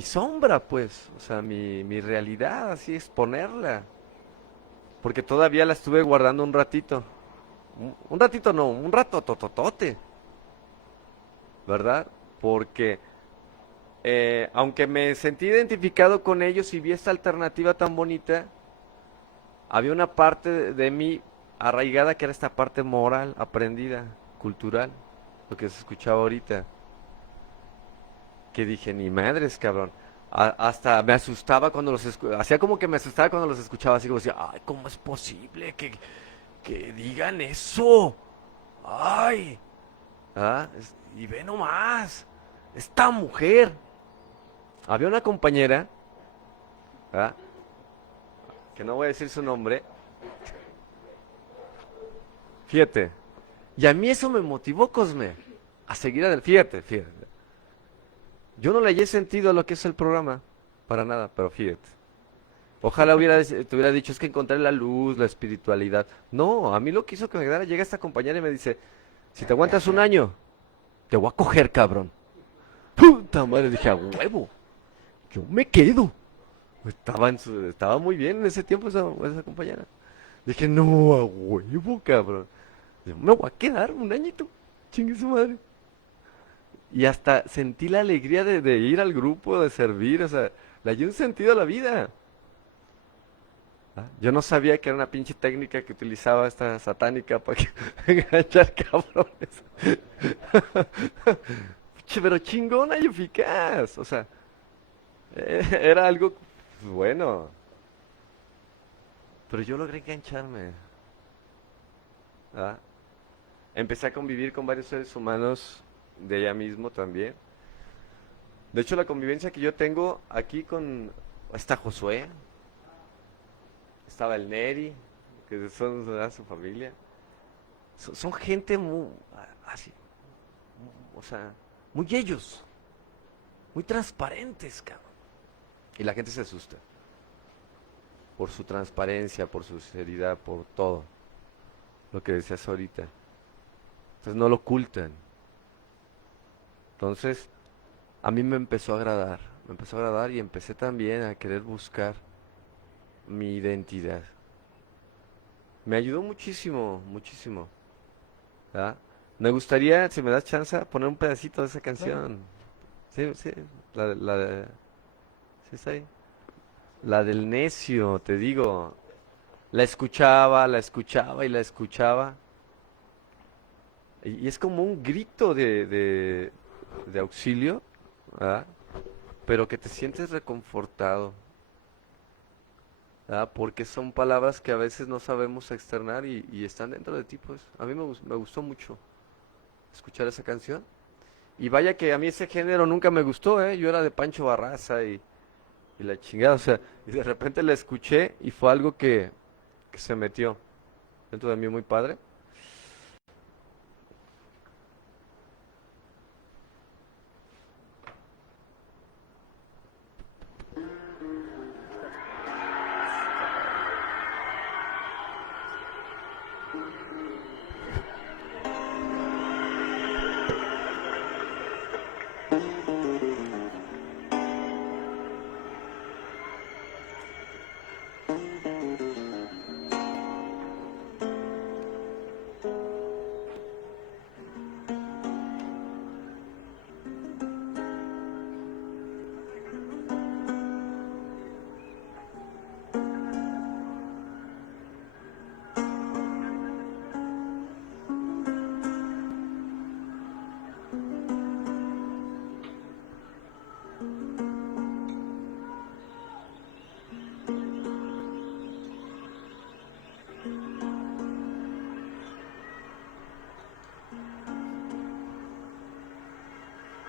sombra, pues, o sea, mi realidad, así exponerla. Porque todavía la estuve guardando un ratito. Un ratito no, un rato tototote. ¿Verdad? Porque aunque me sentí identificado con ellos y vi esta alternativa tan bonita, había una parte de mí arraigada que era esta parte moral, aprendida, cultural, lo que se escuchaba ahorita. Que dije, ni madres, cabrón. Hasta me asustaba cuando hacía como que me asustaba cuando los escuchaba, así como decía, ay, ¿cómo es posible que digan eso? Ay, y ve nomás, esta mujer. Había una compañera, ¿ah? Que no voy a decir su nombre. Fíjate, y a mí eso me motivó, Cosme, a seguir adelante. Fíjate. Yo no le hallé sentido a lo que es el programa, para nada, pero fíjate. Ojalá te hubiera dicho, es que encontré la luz, la espiritualidad. No, a mí lo que hizo que me quedara, llega esta compañera y me dice, si te aguantas un año, te voy a coger, cabrón. Puta madre, dije, a huevo, yo me quedo. Estaba muy bien en ese tiempo esa compañera. Dije, no, a huevo, cabrón. Yo, me voy a quedar un añito, chingue su madre. Y hasta sentí la alegría de ir al grupo, de servir, o sea, le hallé un sentido a la vida. ¿Ah? Yo no sabía que era una pinche técnica que utilizaba esta satánica para enganchar cabrones. Pero chingona y eficaz, o sea, era algo bueno. Pero yo logré engancharme. ¿Ah? Empecé a convivir con varios seres humanos de allá mismo también. De hecho, la convivencia que yo tengo aquí con... Está Josué, estaba el Neri, que son su familia. Son gente muy... así, o sea, muy ellos, muy transparentes, cabrón. Y la gente se asusta. Por su transparencia, por su sinceridad, por todo. Lo que decías ahorita. Entonces no lo ocultan. Entonces, a mí me empezó a agradar y empecé también a querer buscar mi identidad. Me ayudó muchísimo, muchísimo. ¿Verdad? Me gustaría, si me das chance, poner un pedacito de esa canción. Sí, sí, sí está ahí. La del necio, te digo. La escuchaba y la escuchaba. Y es como un grito de auxilio, ¿verdad? Pero que te sientes reconfortado, ¿verdad? Porque son palabras que a veces no sabemos externar y están dentro de ti, pues. A mí me gustó mucho escuchar esa canción. Y vaya que a mí ese género nunca me gustó, ¿eh? Yo era de Pancho Barraza y la chingada, o sea, y de repente la escuché y fue algo que se metió dentro de mí muy padre.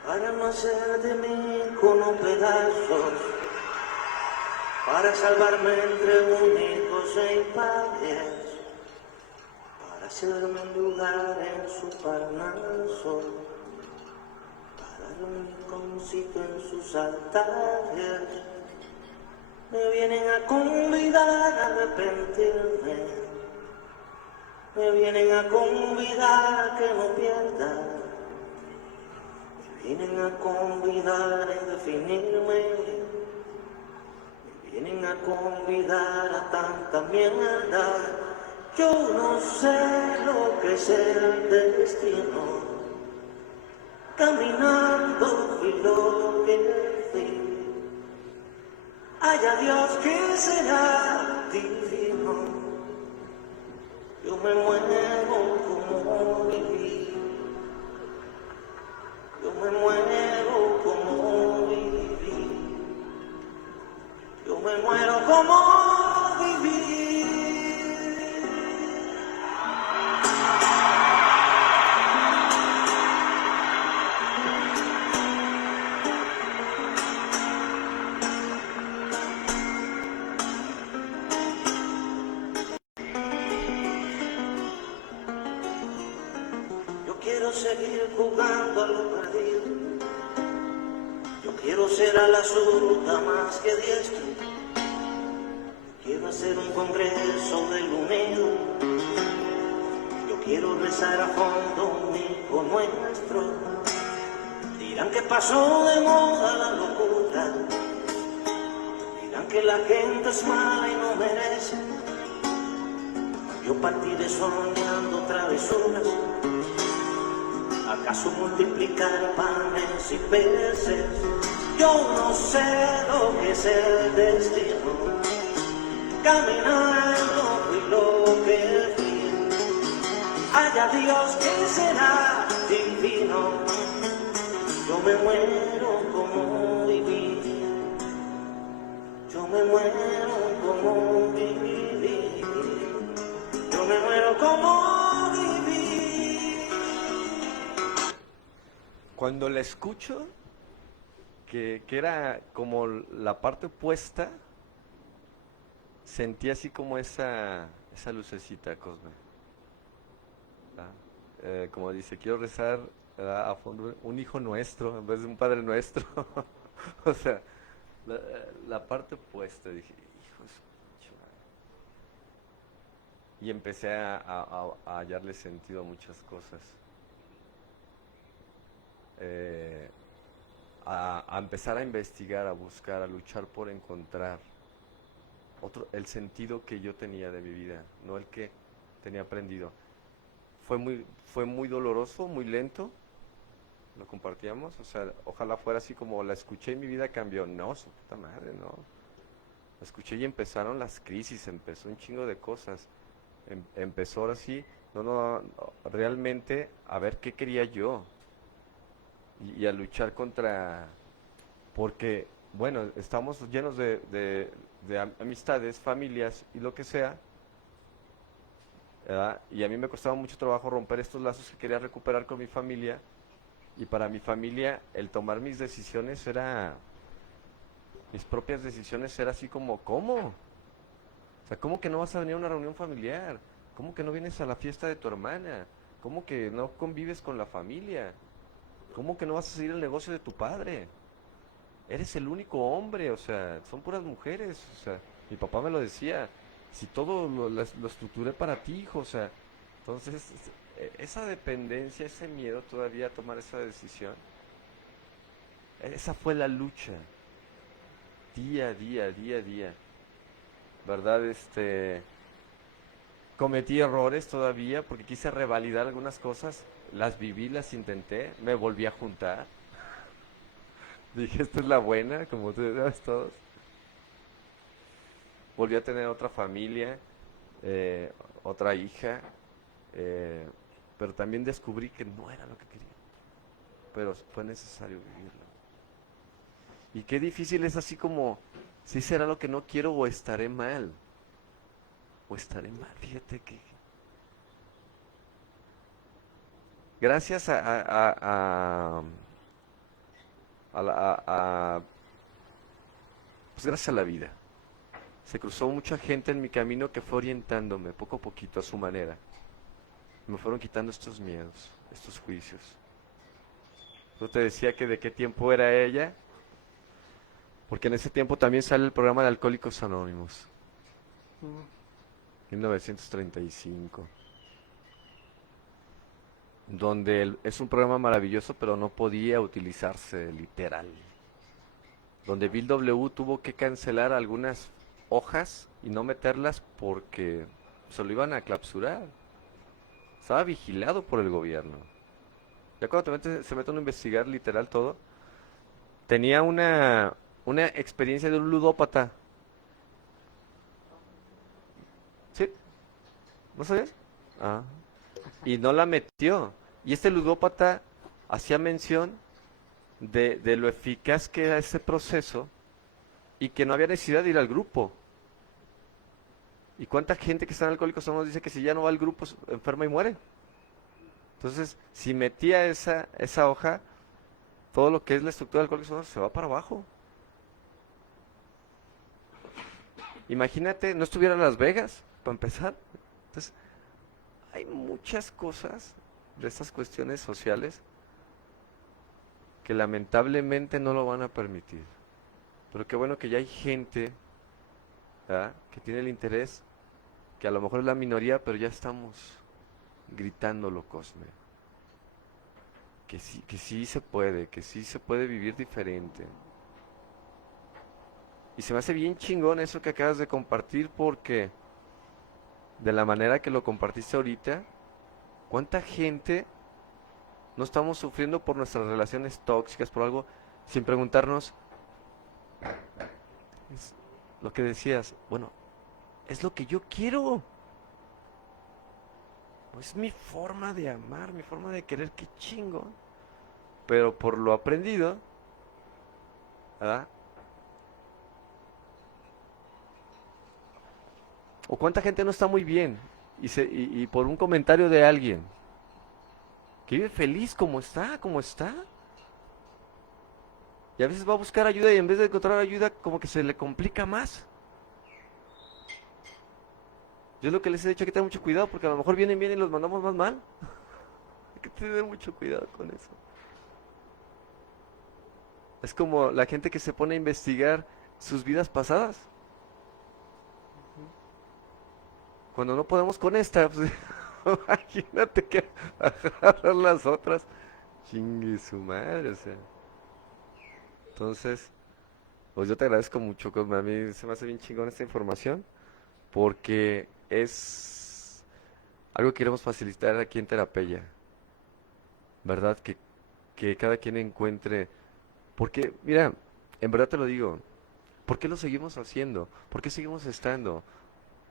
Para no hacer de mí como pedazos, para salvarme entre únicos e impares, para hacerme un lugar en su parnaso, para darme un sitio en sus altares. Me vienen a convidar a arrepentirme, me vienen a convidar a que no pierda. Vienen a convidar a definirme, me vienen a convidar a tanta mierda. Yo no sé lo que es el destino, caminando fui lo que fui. Haya Dios que será divino, yo me muevo como viví. Yo me muero como viví, yo me muero como viví. Yo quiero seguir jugando a lo perdido. Yo quiero ser a la zurda más que diestro. Quiero hacer un congreso del unido. Yo quiero rezar a fondo un hijo nuestro. Dirán que pasó de moda la locura. Dirán que la gente es mala y no merece. yo partiré soñando travesuras. ¿Acaso multiplicar panes y peces? Yo no sé lo que es el destino. Caminando fui lo que fui. Haya Dios que será divino. Yo me muero como viví. Yo me muero como viví. Yo me muero como viví. Cuando la escucho, que era como la parte opuesta, sentí así como esa lucecita, Cosme. ¿Verdad? Como dice, quiero rezar, ¿verdad?, a fondo un hijo nuestro en vez de un padre nuestro. O sea, la parte opuesta, dije, hijo de su pinche madre. Y empecé a hallarle sentido a muchas cosas. A empezar a investigar, a buscar, a luchar por encontrar el sentido que yo tenía de mi vida, no el que tenía aprendido. Fue muy doloroso, muy lento, lo compartíamos, o sea, ojalá fuera así como la escuché y mi vida cambió. No, su puta madre, no. La escuché y empezaron las crisis, empezó un chingo de cosas. Empezó ahora sí, no, realmente a ver qué quería yo y a luchar contra, porque, bueno, estamos llenos de amistades, familias y lo que sea, ¿verdad? Y a mí me costaba mucho trabajo romper estos lazos que quería recuperar con mi familia, y para mi familia el tomar mis decisiones mis propias decisiones era así como, ¿cómo? O sea, ¿cómo que no vas a venir a una reunión familiar? ¿Cómo que no vienes a la fiesta de tu hermana? ¿Cómo que no convives con la familia? ¿Cómo que no vas a seguir el negocio de tu padre? Eres el único hombre, o sea, son puras mujeres, o sea, mi papá me lo decía, si todo lo estructuré para ti, hijo, o sea, entonces, esa dependencia, ese miedo todavía a tomar esa decisión, esa fue la lucha, día a día, ¿verdad? Cometí errores todavía porque quise revalidar algunas cosas, las viví, las intenté, me volví a juntar. Dije, esta es la buena, como tú sabes todos. Volví a tener otra familia, otra hija, pero también descubrí que no era lo que quería. Pero fue necesario vivirlo. Y qué difícil es así como, si será lo que no quiero o estaré mal. O estaré mal, fíjate que... Gracias pues gracias a la vida. Se cruzó mucha gente en mi camino que fue orientándome poco a poquito a su manera. Me fueron quitando estos miedos, estos juicios. Yo te decía que de qué tiempo era ella, porque en ese tiempo también sale el programa de Alcohólicos Anónimos. 1935. Donde es un programa maravilloso, pero no podía utilizarse literal. Donde Bill W. tuvo que cancelar algunas hojas y no meterlas porque se lo iban a clausurar. Estaba vigilado por el gobierno. Ya cuando se meten a investigar literal todo, tenía una experiencia de un ludópata. ¿Sí? ¿No sabías? Ah. Y no la metió. Y este ludópata hacía mención de lo eficaz que era ese proceso y que no había necesidad de ir al grupo. ¿Y cuánta gente que está en Alcohólicos Anónimos dice que si ya no va al grupo enferma y muere? Entonces, si metía esa hoja, todo lo que es la estructura de Alcohólicos Anónimos se va para abajo. Imagínate, no estuviera en Las Vegas, para empezar. Entonces, hay muchas cosas de estas cuestiones sociales que lamentablemente no lo van a permitir. Pero qué bueno que ya hay gente, ¿verdad?, que tiene el interés, que a lo mejor es la minoría, pero ya estamos gritándolo, Cosme. Que sí se puede, que sí se puede vivir diferente. Y se me hace bien chingón eso que acabas de compartir porque de la manera que lo compartiste ahorita, ¿cuánta gente no estamos sufriendo por nuestras relaciones tóxicas, por algo, sin preguntarnos, es lo que decías, bueno, es lo que yo quiero? Es mi forma de amar, mi forma de querer, qué chingo. Pero por lo aprendido, ¿verdad? O cuánta gente no está muy bien y por un comentario de alguien que vive feliz como está. Y a veces va a buscar ayuda y en vez de encontrar ayuda como que se le complica más. Yo es lo que les he dicho, hay que tener mucho cuidado porque a lo mejor vienen bien y los mandamos más mal. Hay que tener mucho cuidado con eso. Es como la gente que se pone a investigar sus vidas pasadas. Cuando no podemos con esta, pues, imagínate que agarrar las otras. Chingue su madre, o sea. Entonces, pues yo te agradezco mucho, Cosme. A mí se me hace bien chingón esta información porque es algo que queremos facilitar aquí en Terapia, ¿verdad? Que cada quien encuentre, porque, mira, en verdad te lo digo, ¿por qué lo seguimos haciendo? ¿Por qué seguimos estando?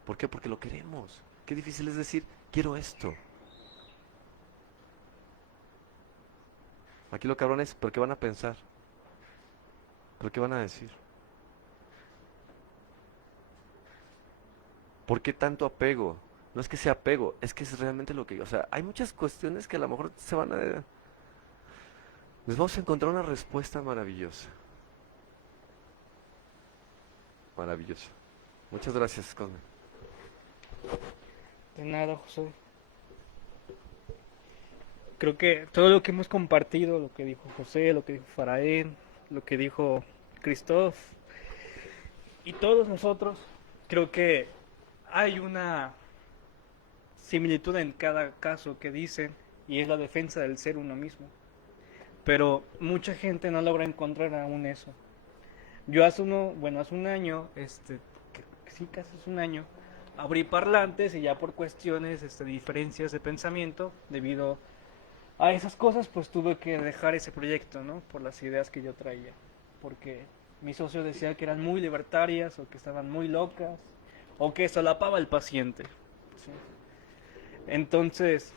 ¿Por qué? Porque lo queremos. Qué difícil es decir, quiero esto. Aquí lo cabrón es, ¿por qué van a pensar? ¿Por qué van a decir? ¿Por qué tanto apego? No es que sea apego, es que es realmente lo que... O sea, hay muchas cuestiones que a lo mejor se van a... Les vamos a encontrar una respuesta maravillosa. Maravillosa. Muchas gracias, Conde. De nada, José. Creo que todo lo que hemos compartido, lo que dijo José, lo que dijo Faraén, lo que dijo Christoph y todos nosotros, creo que hay una similitud en cada caso que dicen y es la defensa del ser uno mismo. Pero mucha gente no logra encontrar aún eso. Yo hace un año, sí, casi hace un año, abrí Parlantes y ya por cuestiones, diferencias de pensamiento, debido a esas cosas, pues tuve que dejar ese proyecto, ¿no? Por las ideas que yo traía. Porque mi socio decía que eran muy libertarias o que estaban muy locas o que solapaba al paciente. ¿Sí? Entonces,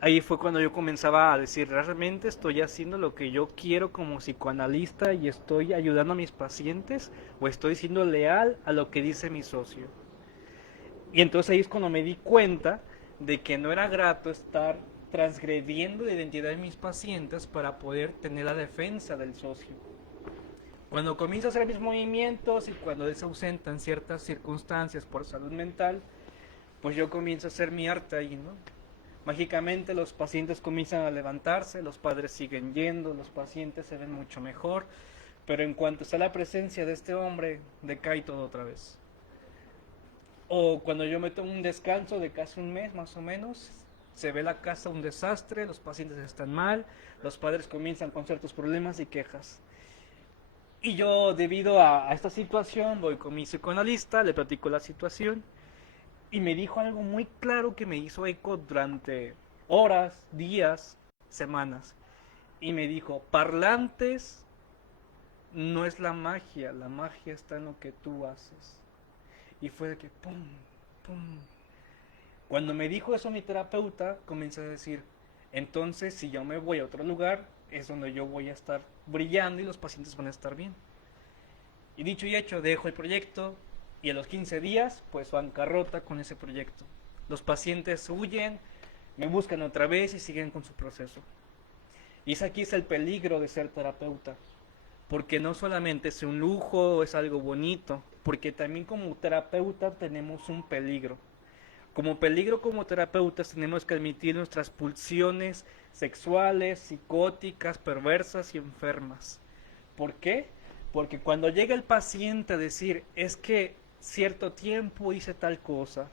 ahí fue cuando yo comenzaba a decir, realmente estoy haciendo lo que yo quiero como psicoanalista y estoy ayudando a mis pacientes o estoy siendo leal a lo que dice mi socio. Y entonces ahí es cuando me di cuenta de que no era grato estar transgrediendo la identidad de mis pacientes para poder tener la defensa del socio. Cuando comienzo a hacer mis movimientos y cuando se ausentan ciertas circunstancias por salud mental, pues yo comienzo a hacer mi arte ahí, ¿no? Mágicamente los pacientes comienzan a levantarse, los padres siguen yendo, los pacientes se ven mucho mejor, pero en cuanto está la presencia de este hombre, decae todo otra vez. O cuando yo me tomo un descanso de casi un mes más o menos, se ve la casa un desastre, los pacientes están mal, los padres comienzan con ciertos problemas y quejas. Y yo, debido a esta situación, voy con mi psicoanalista, le platico la situación y me dijo algo muy claro que me hizo eco durante horas, días, semanas. Y me dijo, Parlantes no es la magia está en lo que tú haces. Y fue de que pum, pum. Cuando me dijo eso mi terapeuta, comencé a decir, entonces si yo me voy a otro lugar, es donde yo voy a estar brillando y los pacientes van a estar bien. Y dicho y hecho, dejo el proyecto y a los 15 días, pues bancarrota con ese proyecto. Los pacientes huyen, me buscan otra vez y siguen con su proceso. Y aquí es el peligro de ser terapeuta, porque no solamente es un lujo, es algo bonito, porque también como terapeuta tenemos un peligro. Como peligro como terapeutas tenemos que admitir nuestras pulsiones sexuales, psicóticas, perversas y enfermas. ¿Por qué? Porque cuando llega el paciente a decir, es que cierto tiempo hice tal cosa,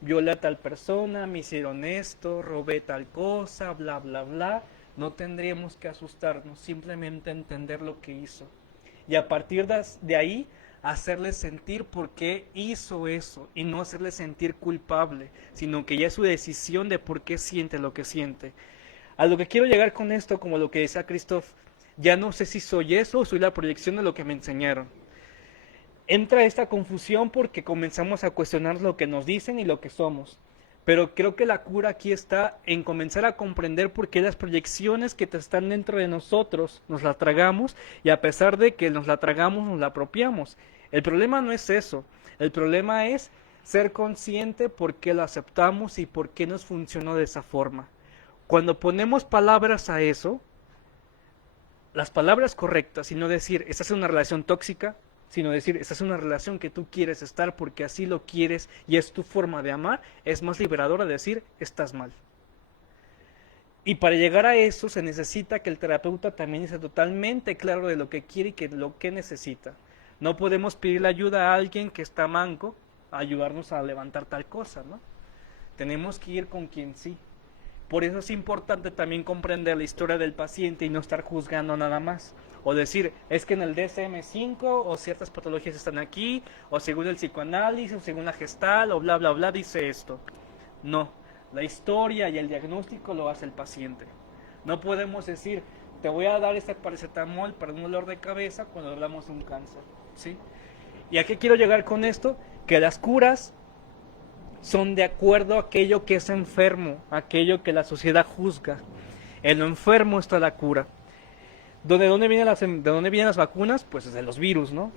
violé a tal persona, me hicieron esto, robé tal cosa, bla, bla, bla, no tendríamos que asustarnos, simplemente entender lo que hizo. Y a partir de ahí, hacerle sentir por qué hizo eso y no hacerle sentir culpable, sino que ya es su decisión de por qué siente lo que siente. A lo que quiero llegar con esto, como lo que decía Christoph, ya no sé si soy eso o soy la proyección de lo que me enseñaron. Entra esta confusión porque comenzamos a cuestionar lo que nos dicen y lo que somos. Pero creo que la cura aquí está en comenzar a comprender por qué las proyecciones que están dentro de nosotros nos las tragamos y a pesar de que nos la tragamos, nos la apropiamos. El problema no es eso. El problema es ser consciente por qué lo aceptamos y por qué nos funcionó de esa forma. Cuando ponemos palabras a eso, las palabras correctas y no decir, esta es una relación tóxica, sino decir, esta es una relación que tú quieres estar porque así lo quieres y es tu forma de amar, es más liberadora decir, estás mal. Y para llegar a eso se necesita que el terapeuta también esté totalmente claro de lo que quiere y lo que necesita. No podemos pedirle ayuda a alguien que está manco a ayudarnos a levantar tal cosa, ¿no? Tenemos que ir con quien sí. Por eso es importante también comprender la historia del paciente y no estar juzgando nada más. O decir, es que en el DSM-5 o ciertas patologías están aquí, o según el psicoanálisis, o según la Gestalt, o bla, bla, bla, dice esto. No, la historia y el diagnóstico lo hace el paciente. No podemos decir, te voy a dar este paracetamol para un dolor de cabeza cuando hablamos de un cáncer, ¿sí? ¿Y a qué quiero llegar con esto? Que las curas son de acuerdo a aquello que es enfermo, aquello que la sociedad juzga. En lo enfermo está la cura. ¿De dónde vienen las vacunas? Pues desde los virus, ¿no?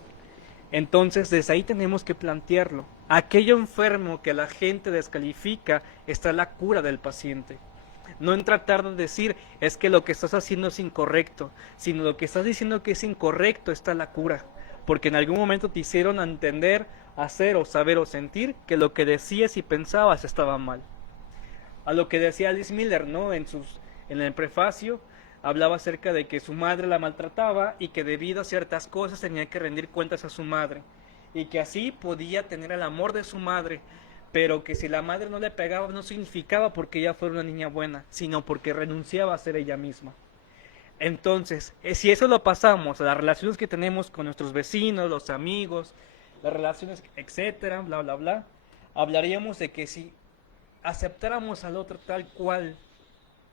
Entonces, desde ahí tenemos que plantearlo. Aquello enfermo que la gente descalifica está la cura del paciente. No en tratar de decir, es que lo que estás haciendo es incorrecto, sino lo que estás diciendo que es incorrecto está la cura. Porque en algún momento te hicieron entender, hacer o saber o sentir que lo que decías y pensabas estaba mal. A lo que decía Alice Miller, ¿no? En el prefacio, hablaba acerca de que su madre la maltrataba y que debido a ciertas cosas tenía que rendir cuentas a su madre. Y que así podía tener el amor de su madre, pero que si la madre no le pegaba no significaba porque ella fuera una niña buena, sino porque renunciaba a ser ella misma. Entonces, si eso lo pasamos a las relaciones que tenemos con nuestros vecinos, los amigos, las relaciones, etcétera, bla, bla, bla, hablaríamos de que si aceptáramos al otro tal cual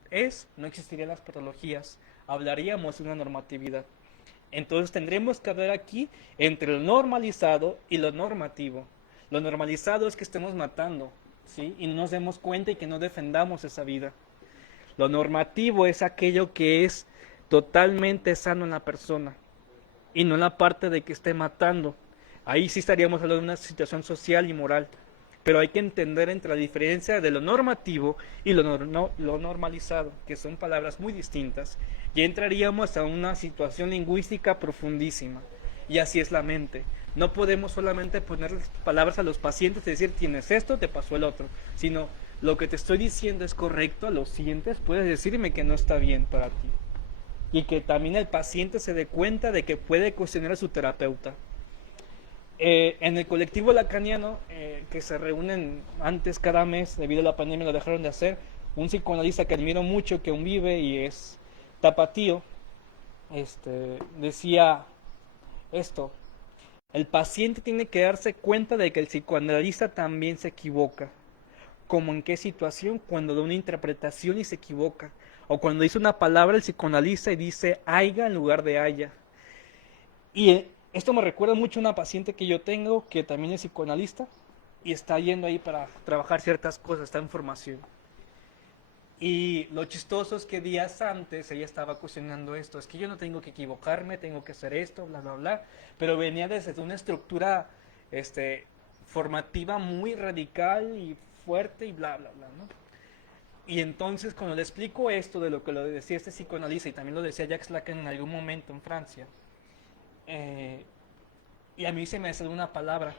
es, no existirían las patologías, hablaríamos de una normatividad. Entonces tendremos que hablar aquí entre lo normalizado y lo normativo. Lo normalizado es que estemos matando, ¿sí? Y no nos demos cuenta y que no defendamos esa vida. Lo normativo es aquello que es totalmente sano en la persona y no en la parte de que esté matando. Ahí sí estaríamos hablando de una situación social y moral. Pero hay que entender entre la diferencia de lo normativo y lo normalizado, que son palabras muy distintas. Y entraríamos a una situación lingüística profundísima. Y así es la mente. No podemos solamente poner palabras a los pacientes y decir, tienes esto, te pasó el otro. Sino, lo que te estoy diciendo es correcto, lo sientes, puedes decirme que no está bien para ti. Y que también el paciente se dé cuenta de que puede cuestionar a su terapeuta. En el colectivo lacaniano, que se reúnen antes cada mes, debido a la pandemia lo dejaron de hacer, un psicoanalista que admiro mucho, que aún vive y es tapatío, decía esto: el paciente tiene que darse cuenta de que el psicoanalista también se equivoca. ¿Cómo en qué situación? Cuando da una interpretación y se equivoca, o cuando dice una palabra el psicoanalista y dice haiga en lugar de haya. Y esto me recuerda mucho a una paciente que yo tengo, que también es psicoanalista, y está yendo ahí para trabajar ciertas cosas, está en formación. Y lo chistoso es que días antes ella estaba cuestionando esto, es que yo no tengo que equivocarme, tengo que hacer esto, bla, bla, bla, pero venía desde una estructura formativa muy radical y fuerte y bla, bla, bla, ¿no? Y entonces cuando le explico esto de lo que lo decía este psicoanalista, y también lo decía Jacques Lacan en algún momento en Francia, y a mí se me salió una palabra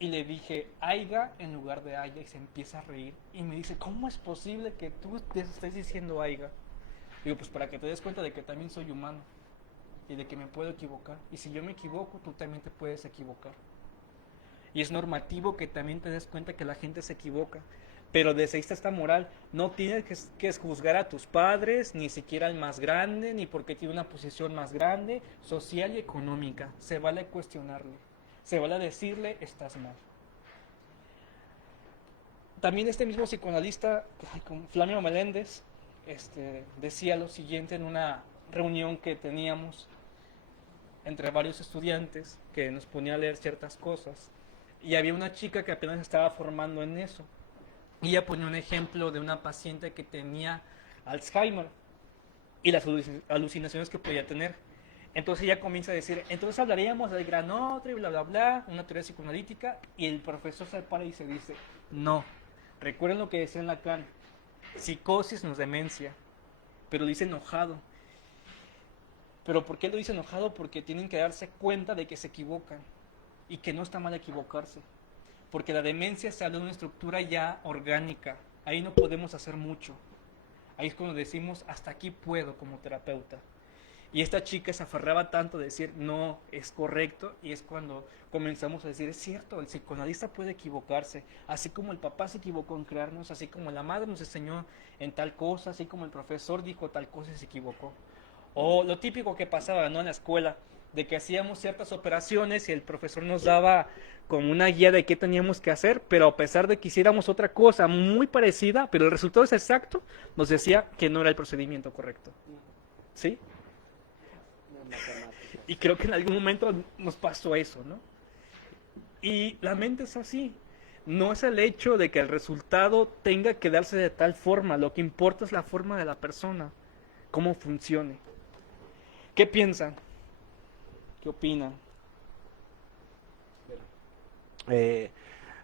y le dije aiga en lugar de haya y se empieza a reír y me dice, ¿cómo es posible que tú te estés diciendo aiga? Digo, pues para que te des cuenta de que también soy humano y de que me puedo equivocar, y si yo me equivoco tú también te puedes equivocar, y es normativo que también te des cuenta que la gente se equivoca, Pero desde ahí está esta moral, no tienes que juzgar a tus padres, ni siquiera al más grande, ni porque tiene una posición más grande, social y económica. Se vale cuestionarle, se vale decirle, estás mal. También este mismo psicoanalista, Flavio Meléndez, decía lo siguiente en una reunión que teníamos entre varios estudiantes, que nos ponía a leer ciertas cosas, y había una chica que apenas estaba formando en eso. Y ella ponía un ejemplo de una paciente que tenía Alzheimer y las alucinaciones que podía tener. Entonces ella comienza a decir, entonces hablaríamos del gran otro y bla, bla, bla, una teoría psicoanalítica, y el profesor se para y se dice, no, recuerden lo que decía Lacan, psicosis no es demencia, pero dice enojado. ¿Pero por qué lo dice enojado? Porque tienen que darse cuenta de que se equivocan y que no está mal equivocarse. Porque la demencia se habla de una estructura ya orgánica. Ahí no podemos hacer mucho. Ahí es cuando decimos, hasta aquí puedo como terapeuta. Y esta chica se aferraba tanto a decir, no, es correcto, y es cuando comenzamos a decir, es cierto, el psicoanalista puede equivocarse, así como el papá se equivocó en crearnos, así como la madre nos enseñó en tal cosa, así como el profesor dijo tal cosa y se equivocó. O lo típico que pasaba, ¿no?, en la escuela, de que hacíamos ciertas operaciones y el profesor nos daba como una guía de qué teníamos que hacer, pero a pesar de que hiciéramos otra cosa muy parecida, pero el resultado es exacto, nos decía que no era el procedimiento correcto. ¿Sí? Y creo que en algún momento nos pasó eso, ¿no? Y la mente es así. No es el hecho de que el resultado tenga que darse de tal forma, lo que importa es la forma de la persona, cómo funcione. ¿Qué piensan? ¿Qué opinan?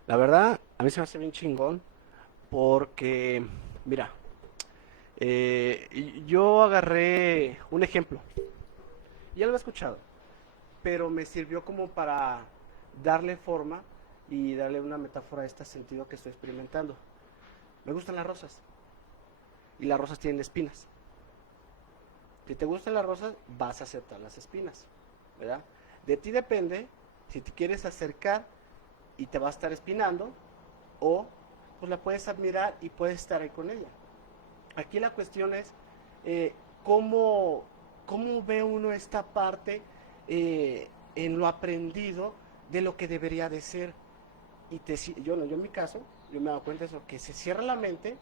La verdad, a mí se me hace bien chingón porque, mira, yo agarré un ejemplo, ya lo he escuchado, pero me sirvió como para darle forma y darle una metáfora a este sentido que estoy experimentando. Me gustan las rosas y las rosas tienen espinas. Si te gustan las rosas, vas a aceptar las espinas, ¿verdad? De ti depende si te quieres acercar y te va a estar espinando, o pues la puedes admirar y puedes estar ahí con ella. Aquí la cuestión es cómo ve uno esta parte en lo aprendido de lo que debería de ser. Y yo en mi caso, yo me he dado cuenta de eso, que se cierra la mente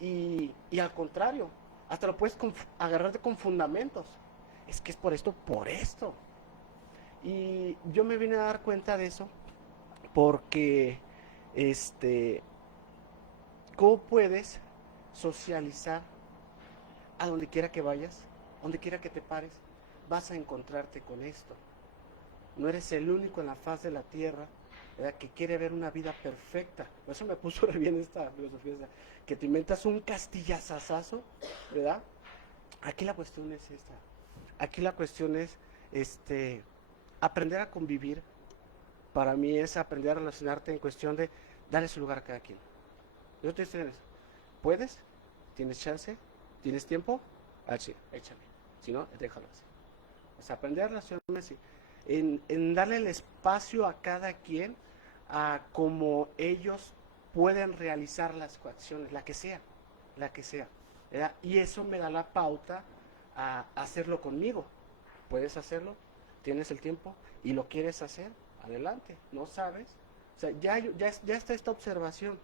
y al contrario, hasta lo puedes agarrarte con fundamentos. Es que es por esto, por esto. Y yo me vine a dar cuenta de eso porque, ¿cómo puedes socializar a donde quiera que vayas, donde quiera que te pares? Vas a encontrarte con esto. No eres el único en la faz de la tierra, ¿verdad?, que quiere ver una vida perfecta. Por eso me puso re bien esta filosofía, que te inventas un castillazazazo, ¿verdad? Aquí la cuestión es esta. Aquí la cuestión es aprender a convivir. Para mí es aprender a relacionarte en cuestión de darle su lugar a cada quien. Yo te estoy en eso. ¿Puedes? ¿Tienes chance? ¿Tienes tiempo? Sí, échale. Si no, déjalo así. O sea, aprender a relacionarme así. En darle el espacio a cada quien a como ellos pueden realizar las acciones, la que sea, ¿verdad? Y eso me da la pauta a hacerlo conmigo. ¿Puedes hacerlo? ¿Tienes el tiempo? ¿Y lo quieres hacer? Adelante. ¿No sabes? O sea, ya está esta observación,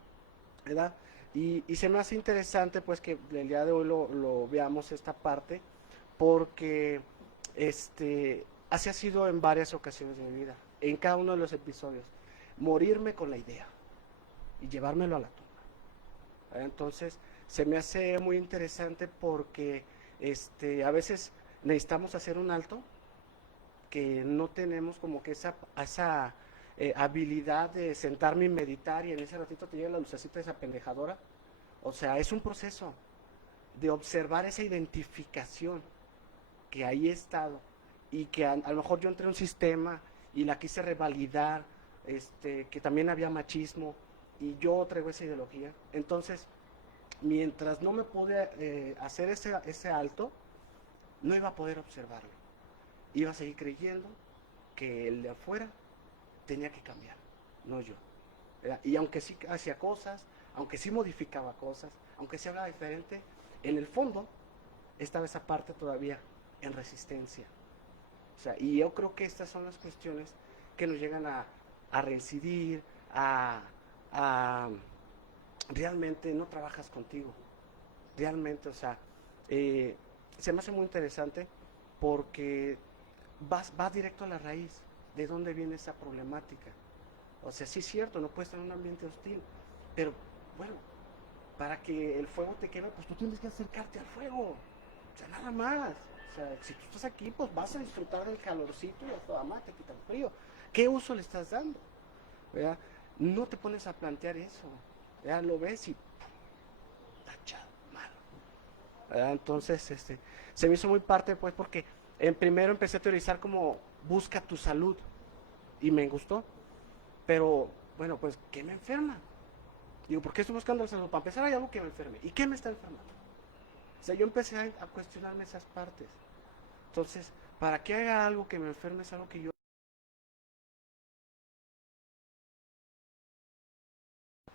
¿verdad? Y se me hace interesante pues que el día de hoy lo veamos esta parte, porque así ha sido en varias ocasiones de mi vida, en cada uno de los episodios, morirme con la idea y llevármelo a la tumba, ¿verdad? Entonces se me hace muy interesante porque a veces necesitamos hacer un alto, que no tenemos como que esa habilidad de sentarme y meditar y en ese ratito te llega la lucecita de esa pendejadora. O sea, es un proceso de observar esa identificación que ahí he estado y que a lo mejor yo entré en un sistema y la quise revalidar, que también había machismo y yo traigo esa ideología. Entonces, mientras no me pude hacer ese alto, no iba a poder observarlo. Iba a seguir creyendo que el de afuera tenía que cambiar, no yo, ¿verdad? Y aunque sí hacía cosas, aunque sí modificaba cosas, aunque sí hablaba diferente, en el fondo estaba esa parte todavía en resistencia. O sea, y yo creo que estas son las cuestiones que nos llegan a reincidir, a realmente no trabajas contigo. Realmente, o sea, se me hace muy interesante porque vas directo a la raíz de dónde viene esa problemática. O sea, sí es cierto, no puedes tener un ambiente hostil, pero bueno, para que el fuego te queme, pues tú tienes que acercarte al fuego. O sea, nada más. O sea, si tú estás aquí, pues vas a disfrutar del calorcito y a toda madre te quita el frío. ¿Qué uso le estás dando? ¿Verdad? No te pones a plantear eso. ¿Verdad? Lo ves y tachado, malo. ¿Verdad? Entonces, se me hizo muy parte, pues, porque primero empecé a teorizar como busca tu salud y me gustó. Pero, bueno, pues, ¿qué me enferma? Digo, ¿por qué estoy buscando la salud? Para empezar, hay algo que me enferme. ¿Y qué me está enfermando? O sea, yo empecé a cuestionarme esas partes. Entonces, para que haga algo que me enferme es algo que yo...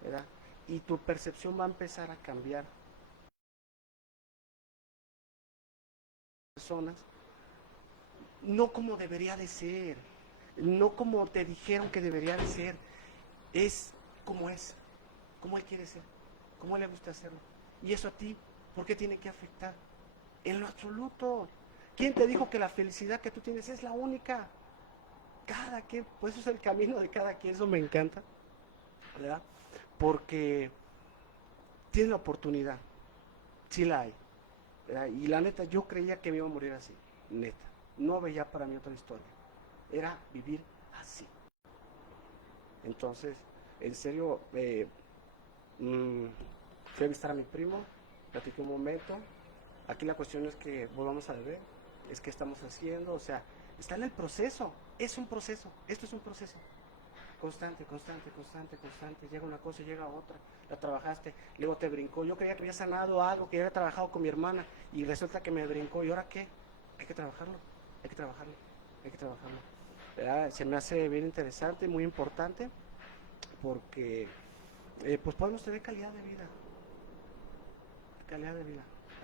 ¿verdad? Y tu percepción va a empezar a cambiar. Personas, no como debería de ser, no como te dijeron que debería de ser, es, como él quiere ser, como él le gusta hacerlo. Y eso a ti, ¿por qué tiene que afectar? En lo absoluto. ¿Quién te dijo que la felicidad que tú tienes es la única? Cada quien, pues eso es el camino de cada quien, eso me encanta, ¿verdad? Porque tienes la oportunidad, sí la hay, ¿verdad? Y la neta, yo creía que me iba a morir así, neta. No veía para mí otra historia. Era vivir así. Entonces, en serio, fui a visitar a mi primo, platiqué un momento. Aquí la cuestión es que volvamos a beber, es que estamos haciendo, o sea, está en el proceso, es un proceso, esto es un proceso. Constante, constante, constante, constante. Llega una cosa, llega otra. La trabajaste, luego te brincó. Yo creía que había sanado algo, que ya había trabajado con mi hermana, y resulta que me brincó. ¿Y ahora qué? Hay que trabajarlo, hay que trabajarlo, hay que trabajarlo. ¿Verdad? Se me hace bien interesante, muy importante, porque pues podemos tener calidad de vida,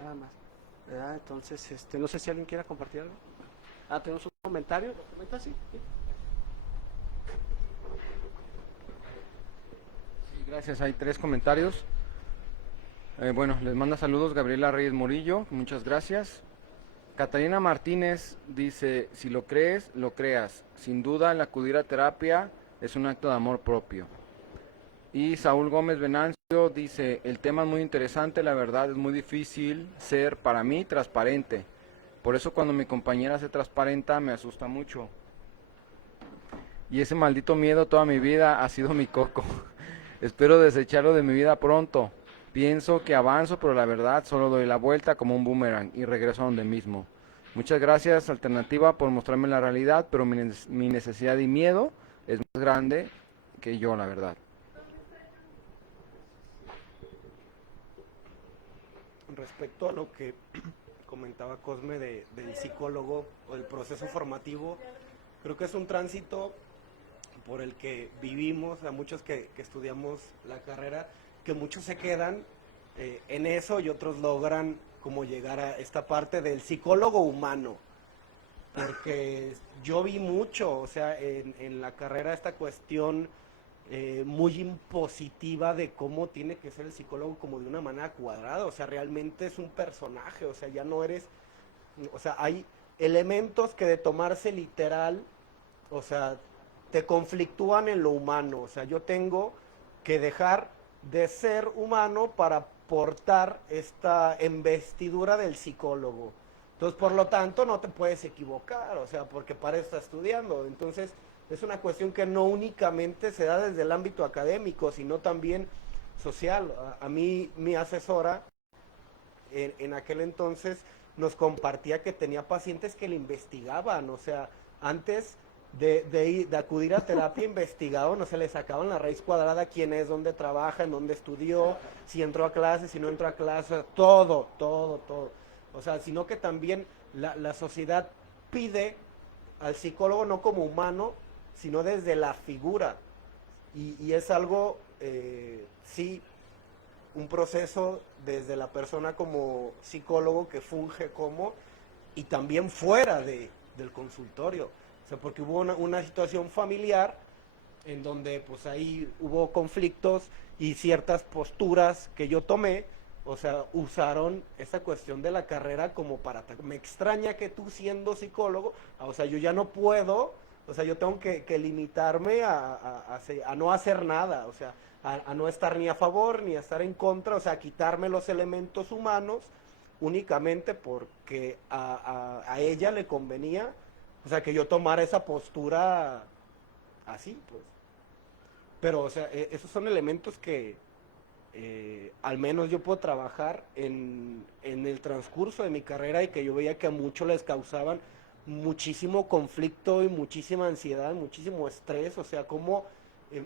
nada más. ¿Verdad? Entonces, no sé si alguien quiera compartir algo. Tenemos un comentario. ¿Lo comentas? Sí. Gracias, hay 3 comentarios. Bueno, les manda saludos Gabriela Reyes Morillo, muchas gracias. Catalina Martínez dice, si lo crees, lo creas. Sin duda el acudir a terapia es un acto de amor propio. Y Saúl Gómez Venancio dice, el tema es muy interesante, la verdad es muy difícil ser para mí transparente. Por eso cuando mi compañera se transparenta me asusta mucho. Y ese maldito miedo toda mi vida ha sido mi coco. Espero desecharlo de mi vida pronto. Pienso que avanzo, pero la verdad solo doy la vuelta como un boomerang y regreso a donde mismo. Muchas gracias, Alternativa, por mostrarme la realidad, pero mi necesidad y miedo es más grande que yo, la verdad. Respecto a lo que comentaba Cosme del psicólogo o del proceso formativo, creo que es un tránsito por el que vivimos, a muchos que estudiamos la carrera, que muchos se quedan en eso y otros logran como llegar a esta parte del psicólogo humano, porque yo vi mucho, o sea, en la carrera esta cuestión muy impositiva de cómo tiene que ser el psicólogo como de una manera cuadrada, o sea, realmente es un personaje, o sea, ya no eres, o sea, hay elementos que de tomarse literal, o sea, te conflictúan en lo humano, o sea, yo tengo que dejar de ser humano para portar esta investidura del psicólogo. Entonces, por lo tanto, no te puedes equivocar, o sea, porque para eso estás estudiando. Entonces, es una cuestión que no únicamente se da desde el ámbito académico, sino también social. A mí, mi asesora, en aquel entonces, nos compartía que tenía pacientes que le investigaban, o sea, antes de acudir a terapia investigado, no se le sacaban la raíz cuadrada, quién es, dónde trabaja, en dónde estudió, si entró a clase, si no entró a clase, todo. O sea, sino que también la sociedad pide al psicólogo no como humano, sino desde la figura. Y es algo, sí, un proceso desde la persona como psicólogo que funge como, y también fuera del consultorio. O sea, porque hubo una situación familiar en donde pues ahí hubo conflictos y ciertas posturas que yo tomé, o sea, usaron esa cuestión de la carrera como para... Me extraña que tú siendo psicólogo, o sea, yo ya no puedo, o sea, yo tengo que limitarme a no hacer nada, o sea, a no estar ni a favor ni a estar en contra, o sea, a quitarme los elementos humanos únicamente porque a ella le convenía, o sea, que yo tomara esa postura así, pues. Pero, o sea, esos son elementos que al menos yo puedo trabajar en el transcurso de mi carrera y que yo veía que a muchos les causaban muchísimo conflicto y muchísima ansiedad, muchísimo estrés, o sea, cómo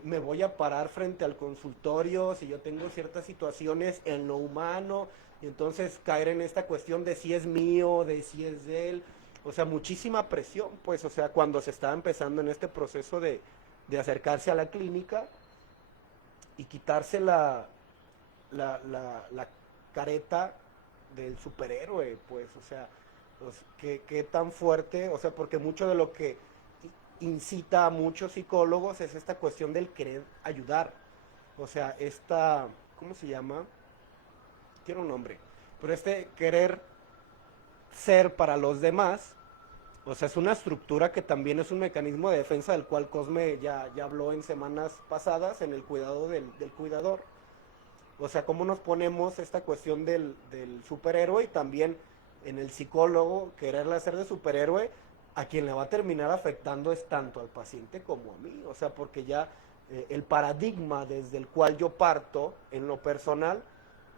me voy a parar frente al consultorio si yo tengo ciertas situaciones en lo humano, y entonces caer en esta cuestión de si es mío, de si es de él, o sea, muchísima presión, pues, o sea, cuando se estaba empezando en este proceso de acercarse a la clínica y quitarse la careta del superhéroe, pues, o sea, pues, qué tan fuerte, o sea, porque mucho de lo que incita a muchos psicólogos es esta cuestión del querer ayudar, o sea, ¿cómo se llama? Tiene un nombre, pero este querer ser para los demás, o sea, es una estructura que también es un mecanismo de defensa del cual Cosme ya habló en semanas pasadas, en el cuidado del cuidador. O sea, cómo nos ponemos esta cuestión del superhéroe y también en el psicólogo, quererle hacer de superhéroe, a quien le va a terminar afectando es tanto al paciente como a mí. O sea, porque ya el paradigma desde el cual yo parto en lo personal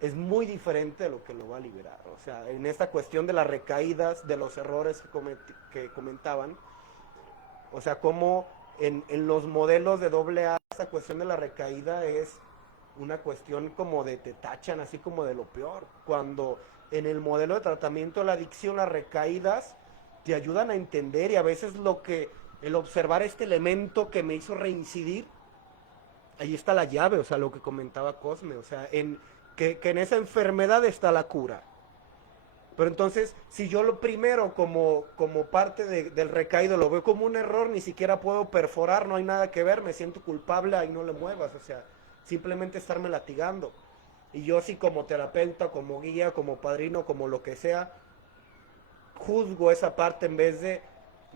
es muy diferente de lo que lo va a liberar. O sea, en esta cuestión de las recaídas, de los errores que comentaban, o sea, como en los modelos de AA, esa cuestión de la recaída es una cuestión como de te tachan así como de lo peor, cuando en el modelo de tratamiento de la adicción las recaídas te ayudan a entender, y a veces el observar este elemento que me hizo reincidir, ahí está la llave, o sea, lo que comentaba Cosme, o sea, que en esa enfermedad está la cura. Pero entonces, si yo lo primero como parte del recaído lo veo como un error, ni siquiera puedo perforar, no hay nada que ver, me siento culpable, ahí no le muevas, o sea, simplemente estarme latigando. Y yo sí como terapeuta, como guía, como padrino, como lo que sea, juzgo esa parte en vez de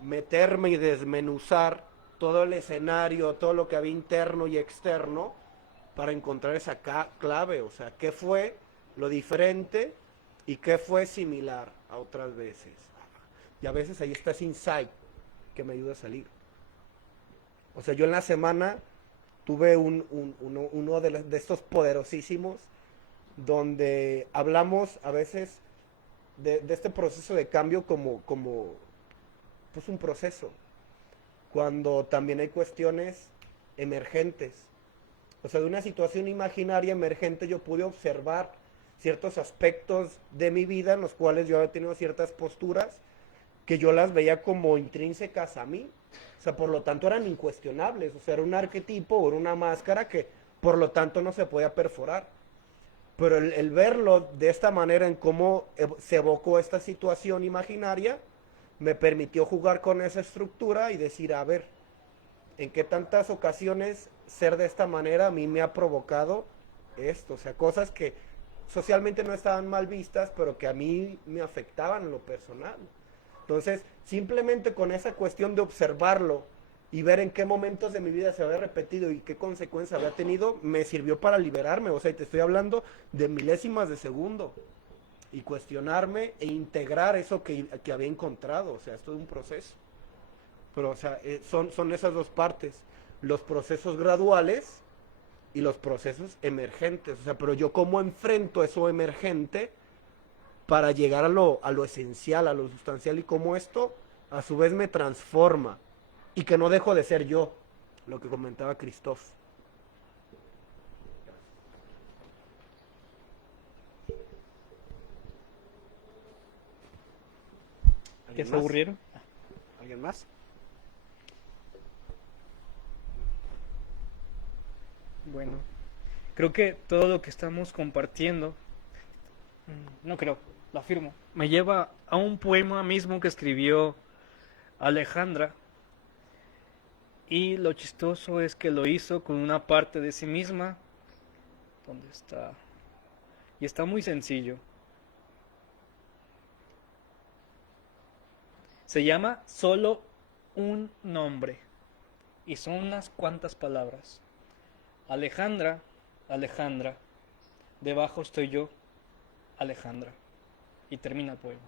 meterme y desmenuzar todo el escenario, todo lo que había interno y externo, para encontrar esa clave, o sea, qué fue lo diferente y qué fue similar a otras veces. Y a veces ahí está ese insight que me ayuda a salir. O sea, yo en la semana tuve uno de estos poderosísimos donde hablamos a veces de este proceso de cambio como pues un proceso, cuando también hay cuestiones emergentes. O sea, de una situación imaginaria emergente yo pude observar ciertos aspectos de mi vida en los cuales yo había tenido ciertas posturas que yo las veía como intrínsecas a mí. O sea, por lo tanto eran incuestionables. O sea, era un arquetipo o era una máscara que por lo tanto no se podía perforar. Pero el verlo de esta manera en cómo se evocó esta situación imaginaria, me permitió jugar con esa estructura y decir, a ver, en qué tantas ocasiones ser de esta manera a mí me ha provocado esto, o sea, cosas que socialmente no estaban mal vistas, pero que a mí me afectaban en lo personal. Entonces, simplemente con esa cuestión de observarlo y ver en qué momentos de mi vida se había repetido y qué consecuencias había tenido, me sirvió para liberarme. O sea, y te estoy hablando de milésimas de segundo, y cuestionarme e integrar eso que había encontrado. O sea, esto es un proceso. Pero, o sea, son esas dos partes, los procesos graduales y los procesos emergentes. O sea, pero yo cómo enfrento eso emergente para llegar a lo esencial, a lo sustancial, y cómo esto a su vez me transforma y que no dejo de ser yo, lo que comentaba Christoph. ¿Que se aburrieron? ¿Alguien más? Bueno, Creo que todo lo que estamos compartiendo, no creo, lo afirmo, me lleva a un poema mismo que escribió Alejandra. Y lo chistoso es que lo hizo con una parte de sí misma. ¿Dónde está? Y está muy sencillo. Se llama Solo un nombre. Y son unas cuantas palabras. Alejandra, Alejandra. Debajo estoy yo, Alejandra. Y termina el poema.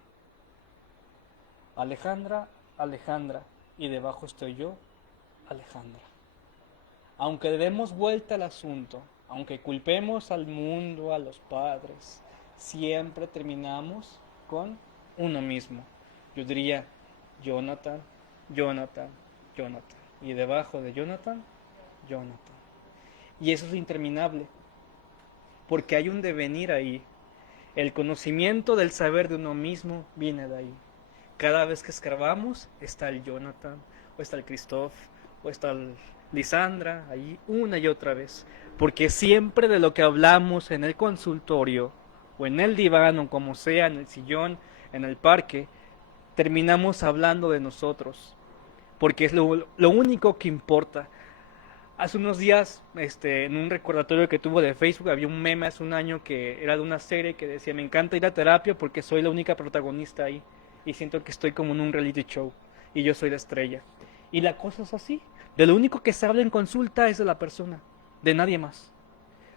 Alejandra, Alejandra. Y debajo estoy yo, Alejandra. Aunque demos vuelta al asunto, aunque culpemos al mundo, a los padres, siempre terminamos con uno mismo. Yo diría Jonathan, Jonathan, Jonathan. Y debajo de Jonathan, Jonathan. Y eso es interminable, porque hay un devenir ahí. El conocimiento del saber de uno mismo viene de ahí. Cada vez que escarbamos está el Jonathan, o está el Christoph, o está el Lisandra, ahí una y otra vez. Porque siempre de lo que hablamos en el consultorio, o en el diván, o como sea, en el sillón, en el parque, terminamos hablando de nosotros. Porque es lo único que importa. Hace unos días, en un recordatorio que tuvo de Facebook, había un meme hace un año que era de una serie que decía: me encanta ir a terapia porque soy la única protagonista ahí. Y siento que estoy como en un reality show. Y yo soy la estrella. Y la cosa es así. De lo único que se habla en consulta es de la persona. De nadie más.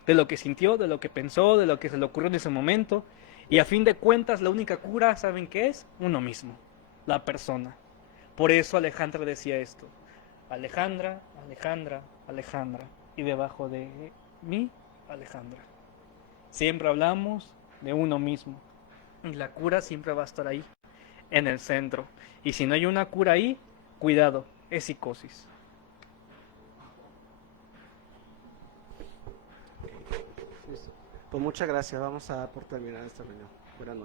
De lo que sintió, de lo que pensó, de lo que se le ocurrió en ese momento. Y a fin de cuentas, la única cura, ¿saben qué es? Uno mismo. La persona. Por eso Alejandra decía esto. Alejandra, Alejandra, Alejandra. Y debajo de mí, Alejandra. Siempre hablamos de uno mismo. Y la cura siempre va a estar ahí, en el centro. Y si no hay una cura ahí, cuidado, es psicosis. Pues muchas gracias. Vamos a dar por terminar esta reunión. Buenas noches.